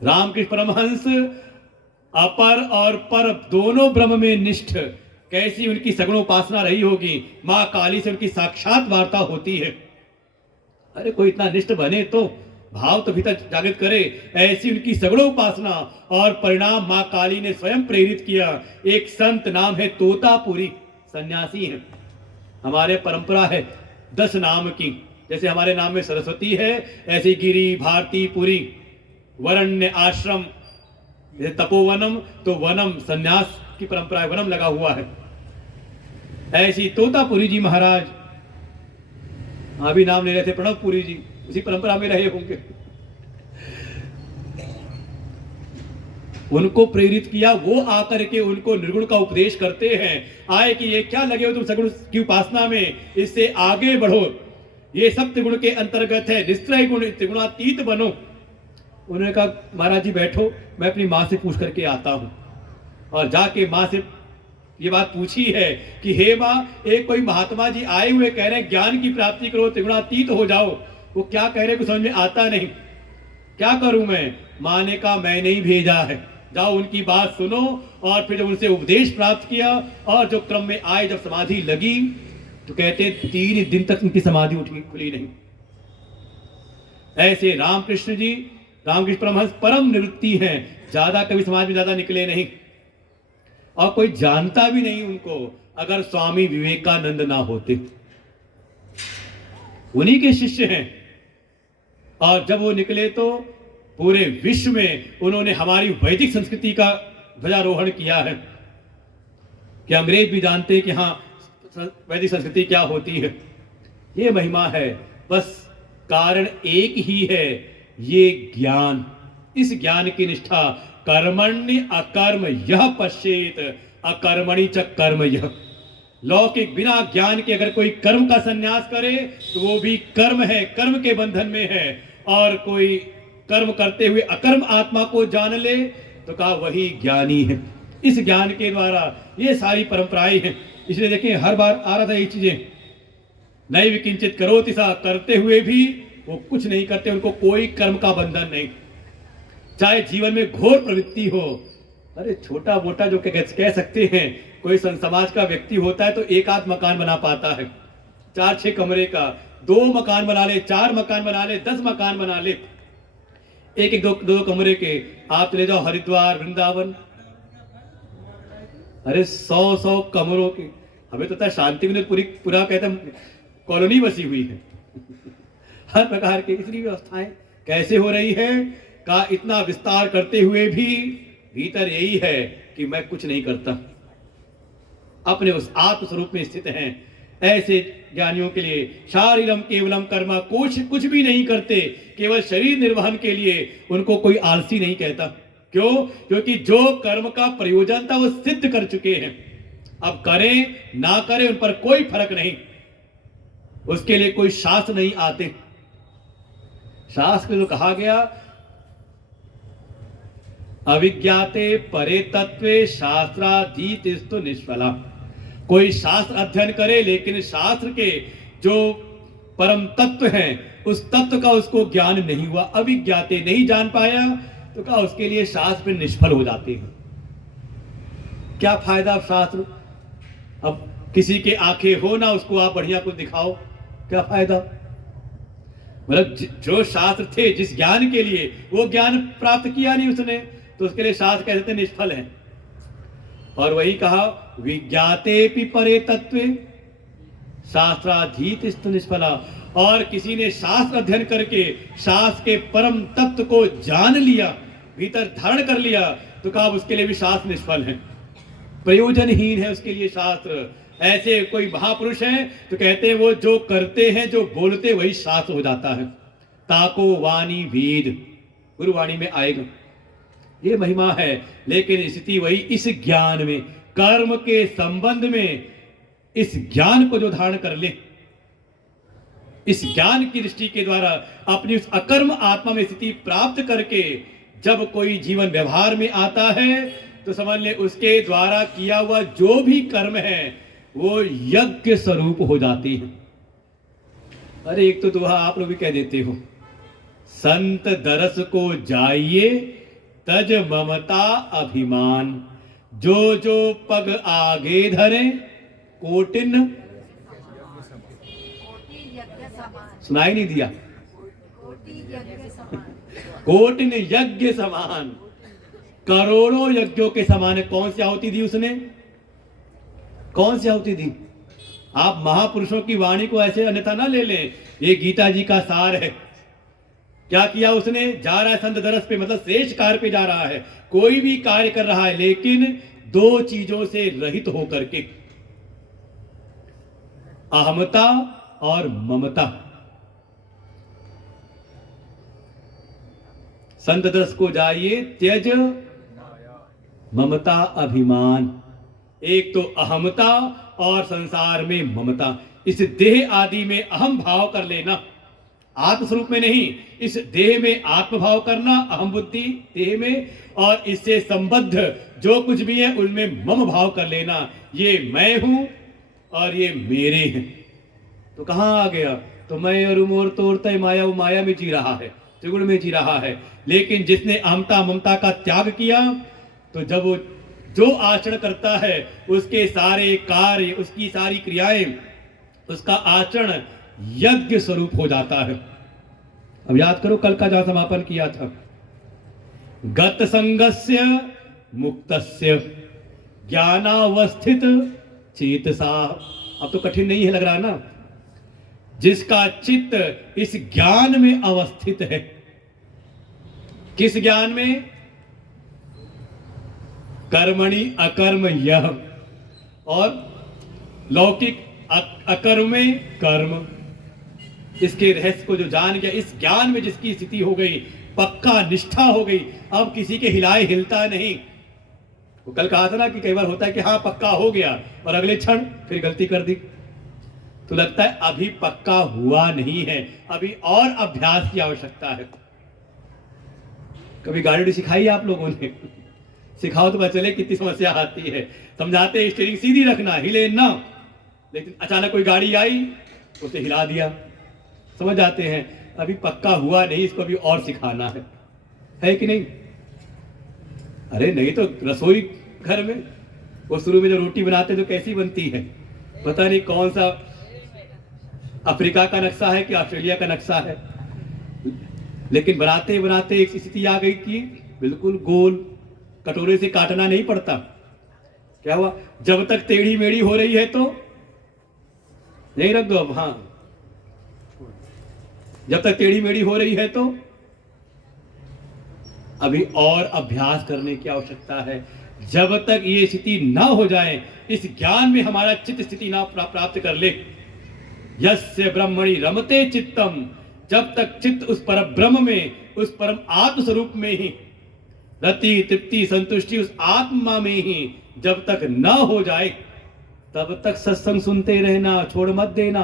रामकृष्ण परमहंस अपर और पर दोनों ब्रह्म में निष्ठ, कैसी उनकी सगुण उपासना रही होगी। मां काली से उनकी साक्षात वार्ता होती है। अरे कोई इतना निष्ठ बने तो भाव तो भीतर जागृत करे, ऐसी उनकी सगड़ों उपासना और परिणाम मां काली ने स्वयं प्रेरित किया। एक संत नाम है तोतापुरी, सन्यासी है। हमारे परंपरा है 10 नाम की, जैसे हमारे नाम में सरस्वती है, ऐसे गिरी, भारती, पुरी, वरण्य, आश्रम, जैसे तपोवनम तो वनम सन्यास की परंपरा है, वनम लगा हुआ है। ऐसी तोतापुरी जी महाराज, अभी नाम ले रहे थे प्रणवपुरी जी, उसी परंपरा में रहे होंगे। उनको प्रेरित किया, वो आकर के उनको निर्गुण का उपदेश करते हैं। आए कि ये क्या लगे हो तुम सगुण की उपासना में, इससे आगे बढ़ो, ये सब त्रिगुण के अंतर्गत है, निस्त्रय गुण त्रिगुणातीत बनो। उन्होंने कहा महाराज जी बैठो, मैं अपनी माँ से पूछ करके आता हूँ। और जाके माँ से ये बात पूछी है कि हे माँ, एक कोई महात्मा जी आए हुए कह रहे हैं ज्ञान की प्राप्ति करो, त्रिगुणातीत हो जाओ। वो क्या कह रहे कुछ समझ में आता नहीं, क्या करूं मैं? माँ ने कहा मैंने ही भेजा है, जाओ उनकी बात सुनो। और फिर जब उनसे उपदेश प्राप्त किया और जो क्रम में आए, जब समाधि लगी तो कहते 3 दिन तक उनकी समाधि उठी खुली नहीं। ऐसे रामकृष्ण जी, रामकृष्ण परमहंस परम निवृत्ति हैं, ज्यादा कभी समाज में ज्यादा निकले नहीं और कोई जानता भी नहीं उनको, अगर स्वामी विवेकानंद ना होते। उन्हीं के शिष्य हैं। और जब वो निकले तो पूरे विश्व में उन्होंने हमारी वैदिक संस्कृति का ध्वजारोहण किया है कि अंग्रेज भी जानते हैं कि हाँ वैदिक संस्कृति क्या होती है। ये महिमा है, बस कारण एक ही है, ये ज्ञान। इस ज्ञान की निष्ठा कर्मण्य अकर्म यह पश्चेत अकर्मणि च कर्म यह। लौकिक बिना ज्ञान के अगर कोई कर्म का संन्यास करे तो वो भी कर्म है, कर्म के बंधन में है। और कोई कर्म करते हुए अकर्म आत्मा को जान ले तो कहा वही ज्ञानी है। इस ज्ञान के द्वारा ये सारी परंपराएं हैं। इसलिए देखिए हर बार आ रहा था ये चीजें, नई विकिंचित करोति सा, करते हुए भी वो कुछ नहीं करते, उनको कोई कर्म का बंधन नहीं, चाहे जीवन में घोर प्रवृत्ति हो। अरे छोटा मोटा जो कह सकते हैं, कोई समाज का व्यक्ति होता है तो एक आध मकान बना पाता है, 4-6 कमरे का, 2 मकान बना ले, 4 मकान बना ले, 10 मकान बना ले, एक दो कमरे के। आप चले जाओ हरिद्वार, वृंदावन, अरे 100 कमरों के। हमें तो पता है शांति में पूरा कहते कॉलोनी बसी हुई है हर प्रकार के। इतनी व्यवस्थाएं कैसे हो रही है का इतना विस्तार करते हुए भी भीतर यही है कि मैं कुछ नहीं करता, अपने उस आत्म स्वरूप में स्थित हैं। ऐसे ज्ञानियों के लिए शारीरम केवलम कर्म, कुछ भी नहीं करते, केवल शरीर निर्वहन के लिए। उनको कोई आलसी नहीं कहता। क्यों? क्योंकि जो कर्म का प्रयोजन था वो सिद्ध कर चुके हैं। अब करें ना करें उन पर कोई फर्क नहीं, उसके लिए कोई शास्त्र नहीं आते। शास्त्र में जो कहा गया अविज्ञाते परे तत्वे शास्त्राधीतस्तु निष्फला। कोई शास्त्र अध्ययन करे लेकिन शास्त्र के जो परम तत्व हैं उस तत्व का उसको ज्ञान नहीं हुआ, अविज्ञाते नहीं जान पाया, तो कहा उसके लिए शास्त्र निष्फल हो जाते हैं। क्या फायदा शास्त्र? अब किसी के आंखें हो ना, उसको आप बढ़िया कुछ दिखाओ, क्या फायदा? मतलब जो शास्त्र थे जिस ज्ञान के लिए, वो ज्ञान प्राप्त किया नहीं उसने, तो उसके लिए शास्त्र कहते निष्फल है। और वही कहा विज्ञाते पि परे तत्वे शास्त्राधीत निष्फला। और किसी ने शास्त्र अध्ययन करके शास्त्र के परम तत्व को जान लिया, भीतर धारण कर लिया, तो कहा उसके लिए भी शास्त्र निष्फल है, प्रयोजनहीन है उसके लिए शास्त्र। ऐसे कोई महापुरुष हैं तो कहते हैं वो जो करते हैं, जो बोलते वही शास्त्र हो जाता है। ताको वाणी वेद, गुरुवाणी में आएगा, ये महिमा है। लेकिन स्थिति वही, इस ज्ञान में, कर्म के संबंध में, इस ज्ञान को जो धारण कर ले, इस ज्ञान की दृष्टि के द्वारा अपनी उस अकर्म आत्मा में स्थिति प्राप्त करके जब कोई जीवन व्यवहार में आता है तो समझ ले उसके द्वारा किया हुआ जो भी कर्म है वो यज्ञ स्वरूप हो जाती है। अरे एक तो दोहा आप लोग भी कह देते हो, संत दरस को जाइए तज ममता अभिमान, जो जो पग आगे धरे कोटिन। सुनाई नहीं दिया? कोटिन यज्ञ समान, करोड़ों यज्ञों के समान है। कौन सी आहुति दी उसने? कौन सी आहुति दी? आप महापुरुषों की वाणी को ऐसे अन्यथा ना ले लें, ये गीता जी का सार है। क्या किया उसने? जा रहा है संत दरस पे, मतलब श्रेष्ठ कार्य पे जा रहा है। कोई भी कार्य कर रहा है लेकिन दो चीजों से रहित होकर के, अहमता और ममता। संत दरस को जाइए, त्यज ममता अभिमान। एक तो अहमता और संसार में ममता। इस देह आदि में अहम भाव कर लेना, आत्मस्वरूप में नहीं, इस देह में आत्म भाव करना, अहम बुद्धि देह में, और इससे संबद्ध जो कुछ भी है उनमें मम भाव कर लेना, ये मैं हूं और ये मेरे हैं। तो कहां आ गया? तो मैं और उमोर तोड़ते माया, वो माया में जी रहा है, त्रिगुण में जी रहा है। लेकिन जिसने अहमता ममता का त्याग किया, तो जब वो जो आचरण करता है उसके सारे कार्य, उसकी सारी क्रियाएं, उसका आचरण यज्ञ स्वरूप हो जाता है। अब याद करो कल का जहां समापन किया था, गत संगस्य मुक्तस्य ज्ञानावस्थित चेतसा। अब तो कठिन नहीं है लग रहा ना? जिसका चित्त इस ज्ञान में अवस्थित है। किस ज्ञान में? कर्मणि अकर्म यह, और लौकिक अकर्म में कर्म। इसके रहस्य को जो जान गया, इस ज्ञान में जिसकी स्थिति हो गई, पक्का निष्ठा हो गई, अब किसी के हिलाए हिलता नहीं। वो कल कहा था ना कि कई बार होता है कि हाँ पक्का हो गया और अगले क्षण फिर गलती कर दी, तो लगता है अभी पक्का हुआ नहीं है, अभी और अभ्यास की आवश्यकता है। कभी गाड़ी सिखाई आप लोगों ने? सिखाओ तो पता चले कितनी समस्या आती है। समझाते स्टीयरिंग सीधी रखना, हिले ना, लेकिन अचानक कोई गाड़ी आई, उसे हिला दिया, समझ जाते हैं अभी पक्का हुआ नहीं, इसको अभी और सिखाना है कि नहीं? अरे नहीं तो रसोई घर में वो शुरू में जो रोटी बनाते तो कैसी बनती है, पता नहीं कौन सा अफ्रीका का नक्शा है कि ऑस्ट्रेलिया का नक्शा है, लेकिन बनाते बनाते एक स्थिति आ गई कि बिल्कुल गोल, कटोरे से काटना नहीं पड़ता। क्या हुआ? जब तक टेढ़ी मेढ़ी हो रही है तो नहीं रख दो अब, हाँ, जब तक टेढ़ी मेढ़ी हो रही है तो अभी और अभ्यास करने की आवश्यकता है। जब तक ये स्थिति ना हो जाए, इस ज्ञान में हमारा चित्त स्थिति ना प्राप्त कर ले, यस्य ब्रह्मणि रमते चित्तम, जब तक चित्त उस पर ब्रह्म में, उस परम आत्म स्वरूप में ही, रति तृप्ति संतुष्टि उस आत्मा में ही जब तक न हो जाए, तब तक सत्संग सुनते रहना, छोड़ मत देना।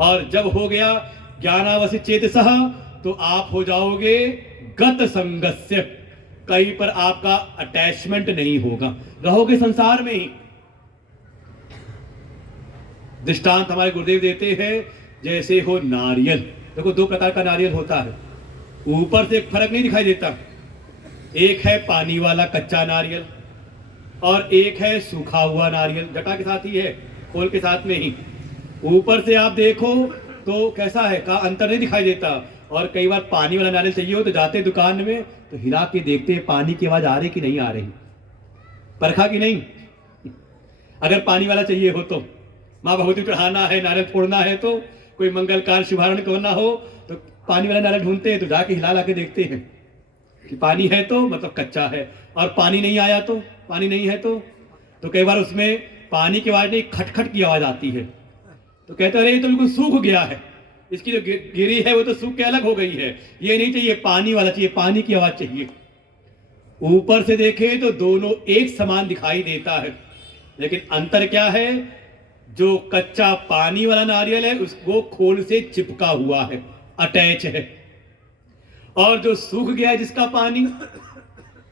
और जब हो गया ज्ञानावसित चेतसः, तो आप हो जाओगे गत संगस्य, कहीं पर आपका अटैचमेंट नहीं होगा, रहोगे संसार में ही। दृष्टांत हमारे गुरुदेव देते हैं, जैसे हो नारियल। देखो दो प्रकार का नारियल होता है, ऊपर से एक फर्क नहीं दिखाई देता, एक है पानी वाला कच्चा नारियल और एक है सूखा हुआ नारियल, जटा के साथ ही है, खोल के साथ में ही। ऊपर से आप देखो तो कैसा है का अंतर नहीं दिखाई देता। और कई बार पानी वाला नारियल चाहिए हो तो जाते दुकान में तो हिला के देखते हैं पानी की आवाज आ रही कि नहीं आ रही, परखा कि नहीं। अगर पानी वाला चाहिए हो तो, माँ भगवती चढ़ाना है, नारियल फोड़ना है, तो कोई मंगल कार्य शुभारंभ करना हो तो पानी वाला नारियल ढूंढते हैं, तो जाके हिला ला के देखते हैं कि पानी है तो मतलब कच्चा है, और पानी नहीं आया तो, पानी नहीं है तो कई बार उसमें पानी की आवाज नहीं, खटखट की आवाज आती है, तो कहते हैं अरे ये तो बिल्कुल सूख गया है, इसकी जो गिरी है वो तो सूख के अलग हो गई है, ये नहीं चाहिए, पानी वाला चाहिए, पानी की आवाज चाहिए। ऊपर से देखें तो दोनों एक समान दिखाई देता है, लेकिन अंतर क्या है? जो कच्चा पानी वाला नारियल है उसको खोल से चिपका हुआ है, अटैच है, और जो सूख गया है जिसका पानी,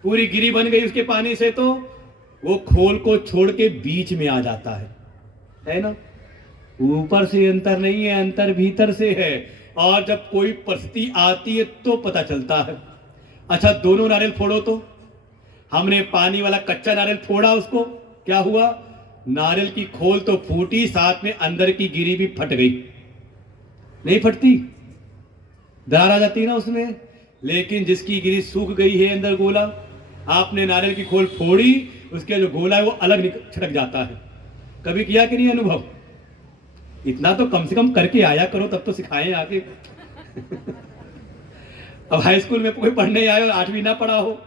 पूरी गिरी बन गई उसके पानी से, तो वो खोल को छोड़ के बीच में आ जाता है ना। ऊपर से अंतर नहीं है, अंतर भीतर से है, और जब कोई परिस्थिति आती है तो पता चलता है। अच्छा दोनों नारियल फोड़ो, तो हमने पानी वाला कच्चा नारियल फोड़ा, उसको क्या हुआ? नारियल की खोल तो फूटी, साथ में अंदर की गिरी भी फट गई। नहीं फटती? दरार आ जाती है ना उसमें। लेकिन जिसकी गिरी सूख गई है अंदर गोला, आपने नारियल की खोल फोड़ी, उसके जो गोला है वो अलग छटक जाता है। कभी किया कि नहीं अनुभव? इतना तो कम से कम करके आया करो, तब तो सिखाएं आगे। अब हाई स्कूल में कोई पढ़ने आए और 8वीं ना पढ़ा हो,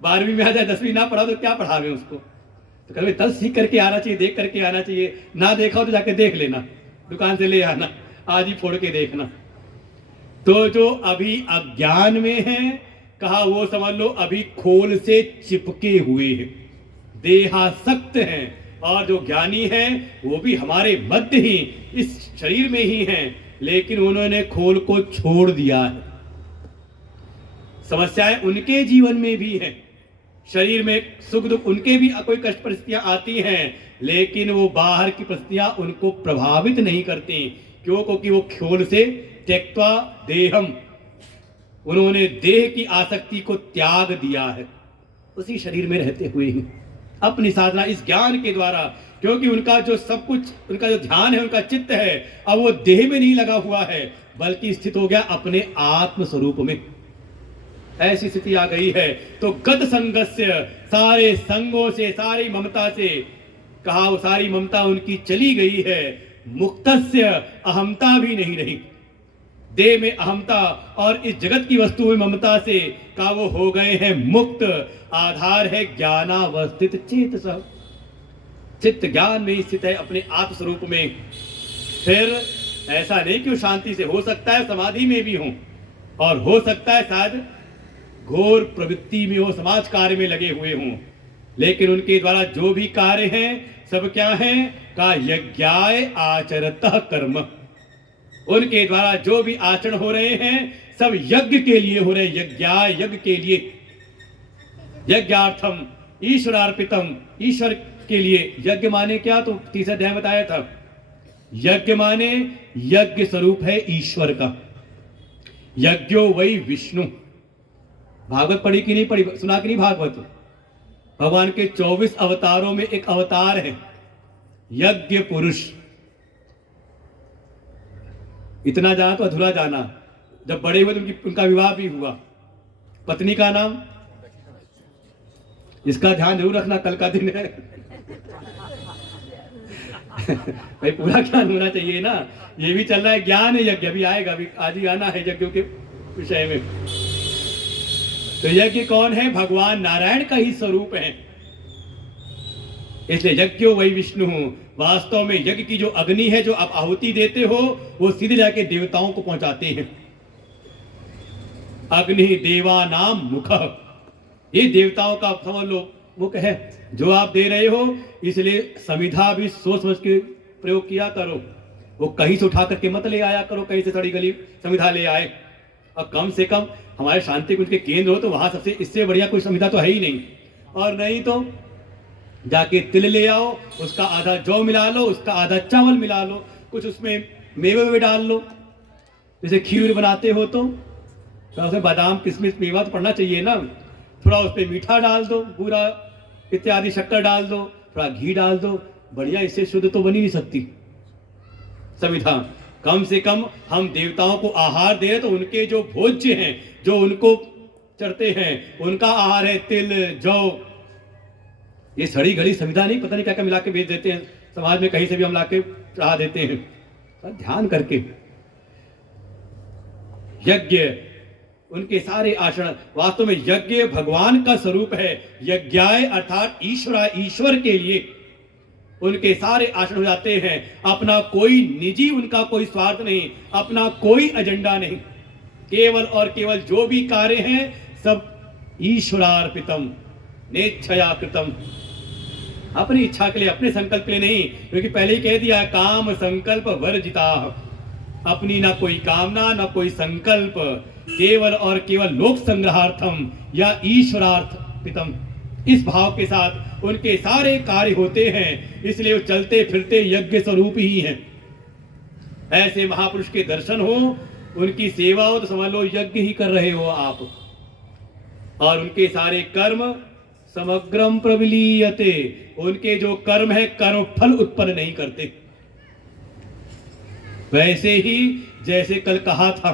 12वीं में आ जाए, 10वीं ना पढ़ा तो क्या पढ़ावे उसको? तो कभी तब सीख करके आना चाहिए, देख करके आना चाहिए। ना देखा हो तो जाके देख लेना, दुकान से ले आना, आज ही फोड़ के देखना। तो जो अभी अज्ञान में है, कहा वो समझ लो अभी खोल से चिपके हुए हैं, देहासक्त हैं। और जो ज्ञानी हैं वो भी हमारे मध्य ही, इस शरीर में ही हैं, लेकिन उन्होंने खोल को छोड़ दिया है। समस्याएं उनके जीवन में भी हैं, शरीर में सुख दुख उनके भी कोई कष्ट परिस्थितियां आती हैं, लेकिन वो बाहर की परिस्थितियां उनको प्रभावित नहीं करती। क्यों? क्योंकि वो खोल से त्यक्त्वा देहम, उन्होंने देह की आसक्ति को त्याग दिया है, उसी शरीर में रहते हुए ही अपनी साधना इस ज्ञान के द्वारा, क्योंकि उनका जो सब कुछ, उनका जो ध्यान है, उनका चित्त है, अब वो देह में नहीं लगा हुआ है, बल्कि स्थित हो गया अपने आत्म स्वरूप में। ऐसी स्थिति आ गई है। तो गत संगस्य, सारे संगों से, सारी ममता से, कहा वो सारी ममता उनकी चली गई है। मुक्तस्य, अहमता भी नहीं रही, देह में अहमता और इस जगत की वस्तु में ममता से, कहा वो हो गए हैं मुक्त। आधार है ज्ञानावस्थित चेतस, चित्त ज्ञान में स्थित है, अपने आत्म स्वरूप में। फिर ऐसा नहीं कि वो शांति से, हो सकता है समाधि में भी हो, और हो सकता है शायद घोर प्रवृत्ति में हो, समाज कार्य में लगे हुए हों, लेकिन उनके द्वारा जो भी कार्य हैं सब क्या है? का यज्ञाय आचरतः कर्म। उनके द्वारा जो भी आचरण हो रहे हैं सब यज्ञ के लिए हो रहे हैं, यज्ञाय, यज्ञ के लिए, यज्ञार्थम ईश्वरार्पितम, ईश्वर के लिए। यज्ञ माने क्या? तो तीसरा अध्याय बताया था, यज्ञ माने यज्ञ स्वरूप है ईश्वर का। यज्ञो वही विष्णु। भागवत पढ़ी कि नहीं पढ़ी? सुना कि नहीं भागवत? भगवान के 24 अवतारों में एक अवतार है यज्ञ पुरुष। इतना जाना तो अधूरा जाना, जब बड़े हुए तो उनका विवाह भी हुआ। पत्नी का नाम, इसका ध्यान जरूर रखना, कल का दिन है। भाई पूरा ज्ञान होना चाहिए ना, ये भी चल रहा है ज्ञान है, यज्ञ भी आएगा, अभी आज ही आना है यज्ञों के विषय में। तो यज्ञ कौन है? भगवान नारायण का ही स्वरूप है, इसलिए यज्ञो वही विष्णु। वास्तव में यज्ञ की जो अग्नि है, जो आप आहुति देते हो, वो सीधे जाके देवताओं को पहुंचाते हैं। अग्नि देवानाम मुख, ये देवताओं का समझ लो मुख है जो आप दे रहे हो। इसलिए समिधा भी सोच समझ के प्रयोग किया करो, वो कहीं से उठा करके मत ले आया करो, कहीं से सड़ी गली समिधा ले आए। और कम से कम हमारे शांति कुंज के केंद्र हो तो वहां सबसे, इससे बढ़िया कोई समिधा तो है ही नहीं। और नहीं तो जाके तिल ले आओ, उसका आधा जौ मिला लो, उसका आधा चावल मिला लो, कुछ उसमें मेवे में डाल लो, जैसे खीर बनाते हो तो उसमें बादाम किशमिश मेवा तो पड़ना चाहिए ना, थोड़ा उस पर मीठा डाल दो, बूरा इत्यादि शक्कर डाल दो, थोड़ा घी डाल दो, बढ़िया। इससे शुद्ध तो बनी नहीं सकती समिधा। कम से कम हम देवताओं को आहार दे तो उनके जो भोज्य हैं, जो उनको चढ़ते हैं, उनका आहार है तिल जौ। ये सड़ी गली समिधा नहीं, पता नहीं क्या क्या मिला के बेच देते हैं समाज में, कहीं से भी हम ला के चढ़ा देते हैं। ध्यान करके यज्ञ, उनके सारे आचरण, वास्तव में यज्ञ भगवान का स्वरूप है। यज्ञाय अर्थात ईश्वर के लिए उनके सारे आचरण हो जाते हैं। अपना कोई निजी, उनका कोई स्वार्थ नहीं, अपना कोई एजेंडा नहीं, केवल और केवल जो भी कार्य हैं सब ईश्वरार्पितम नेच्छया कृतम, अपनी इच्छा के लिए, अपने संकल्प के लिए नहीं। क्योंकि पहले ही कह दिया काम संकल्प वर्जिता, अपनी ना कोई कामना ना कोई संकल्प, केवल और केवल लोक संग्रहार्थम या ईश्वरार्पितम, इस भाव के साथ उनके सारे कार्य होते हैं। इसलिए वो चलते फिरते यज्ञ स्वरूप ही हैं। ऐसे महापुरुष के दर्शन हो, उनकी सेवा हो तो समझ लो यज्ञ ही कर रहे हो आप। और उनके सारे कर्म समग्रम प्रविलीयते, उनके जो कर्म है कर्म फल उत्पन्न नहीं करते। वैसे ही जैसे कल कहा था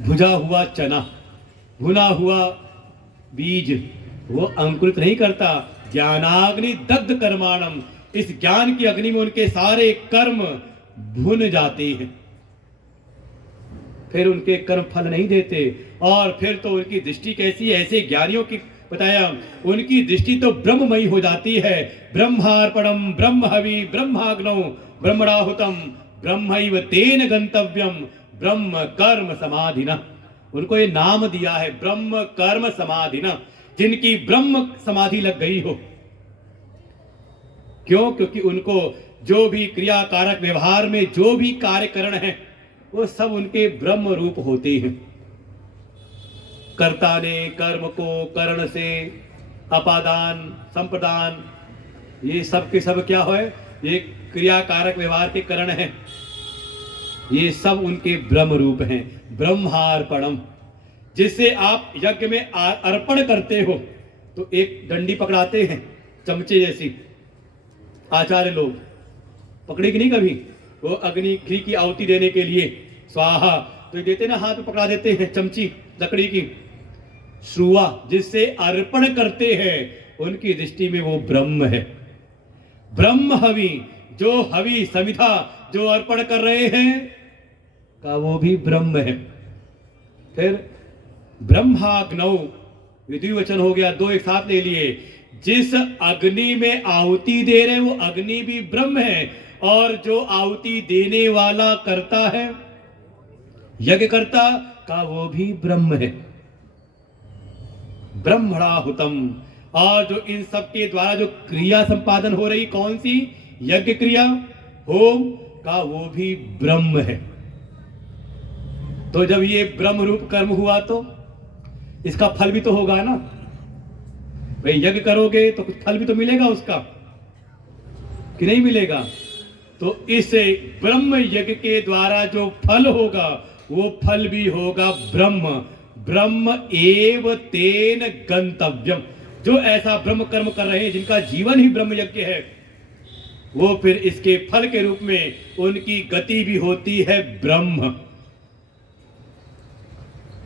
भुजा हुआ चना, भुना हुआ बीज वो अंकुरित नहीं करता। ज्ञानाग्नि दग्ध कर्माणम, इस ज्ञान की अग्नि में उनके सारे कर्म भुन जाते हैं, फिर उनके कर्म फल नहीं देते। और फिर तो उनकी दृष्टि कैसी है, ऐसे ज्ञानियों की बताया, उनकी दृष्टि तो ब्रह्ममयी हो जाती है। ब्रह्मार्पणम ब्रह्म हवि ब्रह्माग्नौ ब्रह्मणाहुतम ब्रह्मैव तेन गंतव्यम ब्रह्म कर्म समाधिना। उनको ये नाम दिया है ब्रह्म कर्म समाधिना, जिनकी ब्रह्म समाधि लग गई हो। क्यों? क्योंकि उनको जो भी क्रिया कारक व्यवहार में जो भी कार्यकरण है वो सब उनके ब्रह्म रूप होते हैं। कर्ता ने कर्म को करण से अपादान संप्रदान, ये सब के सब क्या है, ये क्रिया कारक व्यवहार के करण है, ये सब उनके ब्रह्म रूप हैं। ब्रह्मार्पणम, जिससे आप यज्ञ में अर्पण करते हो तो एक डंडी पकड़ाते हैं चमचे जैसी, आचार्य लोग पकड़े कि नहीं कभी, वो अग्नि घी की आहुति देने के लिए स्वाहा तो देते ना, हाथ में पकड़ा देते हैं चमची लकड़ी की, श्रुआ जिससे अर्पण करते हैं, उनकी दृष्टि में वो ब्रह्म है। ब्रह्म हवि, जो हवि समिधा जो अर्पण कर रहे हैं का वो भी ब्रह्म है। फिर ब्रह्माग्नौ, द्विवचन हो गया, दो एक साथ ले लिए। जिस अग्नि में आहुति दे रहे वो अग्नि भी ब्रह्म है, और जो आहुति देने वाला करता है यज्ञकर्ता का वो भी ब्रह्म है। ब्रह्मणाहुतम, और जो इन सब के द्वारा जो क्रिया संपादन हो रही, कौन सी, यज्ञ क्रिया होम का, वो भी ब्रह्म है। तो जब ये ब्रह्म रूप कर्म हुआ तो इसका फल भी तो होगा ना भाई, यज्ञ करोगे तो कुछ फल भी तो मिलेगा उसका, कि नहीं मिलेगा। तो इस ब्रह्म यज्ञ के द्वारा जो फल होगा वो फल भी होगा ब्रह्म। ब्रह्म एव तेन गंतव्यम, जो ऐसा ब्रह्म कर्म कर रहे हैं, जिनका जीवन ही ब्रह्म यज्ञ है, वो फिर इसके फल के रूप में उनकी गति भी होती है ब्रह्म।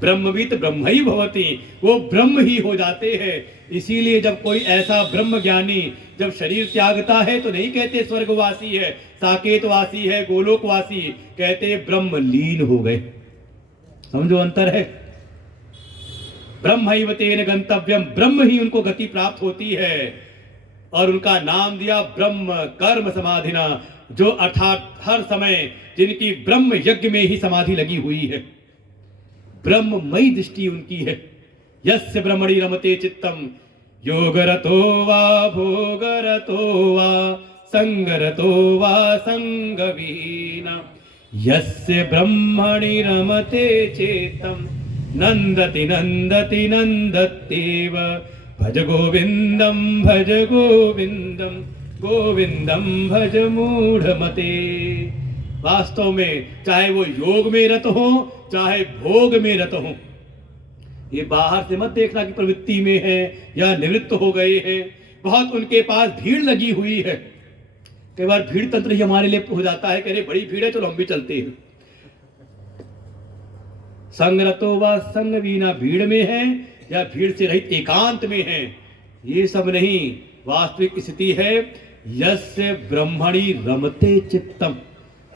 ब्रह्मवित् ब्रह्म ही भवति, वो ब्रह्म ही हो जाते हैं। इसीलिए जब कोई ऐसा ब्रह्म ज्ञानी जब शरीर त्यागता है तो नहीं कहते स्वर्गवासी है, साकेतवासी है, गोलोकवासी, कहते ब्रह्म लीन हो गए। समझो अंतर है। ब्रह्मैव तेन गंतव्यम, ब्रह्म ही उनको गति प्राप्त होती है, और उनका नाम दिया ब्रह्म कर्म समाधिना, जो अर्थात हर समय जिनकी ब्रह्म यज्ञ में ही समाधि लगी हुई है, ब्रह्ममयी दृष्टि उनकी है। यस्य ब्रह्मणि रमते चित्तम योगरतो वा भोगरतो वा संगरतो वा संगवीना, यस्य ब्रह्मणि रमते चित्तम नंदति नंदति नंदत्येव, भज गोविंदम गोविंदम भज मूढ़मते। वास्तव में चाहे वो योग में रत हो चाहे भोग में रत हो, ये बाहर से मत देखना कि प्रवृत्ति में है या निवृत्त हो गए हैं। बहुत उनके पास भीड़ लगी हुई है, कई बार भीड़ तंत्र ही हमारे लिए हो जाता है, कह रहे बड़ी भीड़ है चलो हम भी चलते हैं। संगरतो व संग वीना, भीड़ में है या भीड़ से रहित एकांत में है, ये सब नहीं। वास्तविक स्थिति है यस्य ब्रह्मणि रमते चित्तम,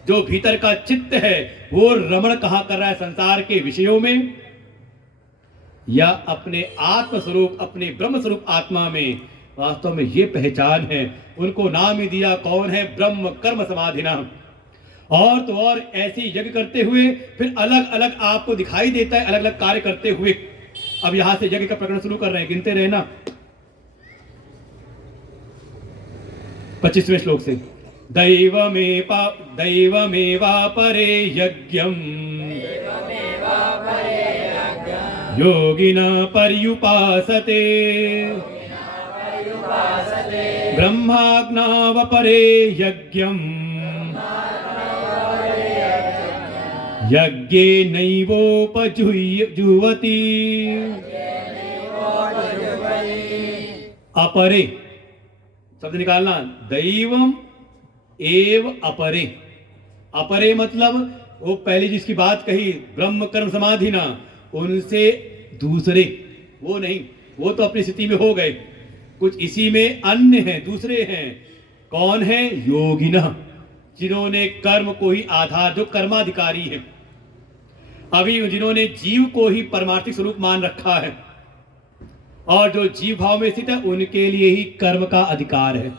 जो भीतर का चित्त है वो रमण कहां कर रहा है, संसार के विषयों में या अपने आत्म स्वरूप अपने ब्रह्म स्वरूप आत्मा में। वास्तव में ये पहचान है, उनको नाम ही दिया कौन है, ब्रह्म कर्म समाधिना। और तो और ऐसे यज्ञ करते हुए फिर अलग अलग आपको दिखाई देता है, अलग अलग कार्य करते हुए। अब यहां से यज्ञ का प्रकरण शुरू कर रहे हैं, गिनते रहना 25वें श्लोक से। दैवमेवा परे यज्ञम योगिना पर्युपासते, ब्रह्माग्नाव परे यज्ञम यज्ञे नैवोपजुह्वति। अपरे शब्द निकालना, दैवम एव अपरे। अपरे मतलब वो पहले जिसकी बात कही ब्रह्म कर्म समाधि ना, उनसे दूसरे वो नहीं, वो तो अपनी स्थिति में हो गए, कुछ इसी में अन्य हैं, दूसरे हैं। कौन है? योगिनः, जिन्होंने कर्म को ही आधार, जो कर्माधिकारी है, अभी जिन्होंने जीव को ही परमार्थिक स्वरूप मान रखा है और जो जीव भाव में स्थित है, उनके लिए ही कर्म का अधिकार है।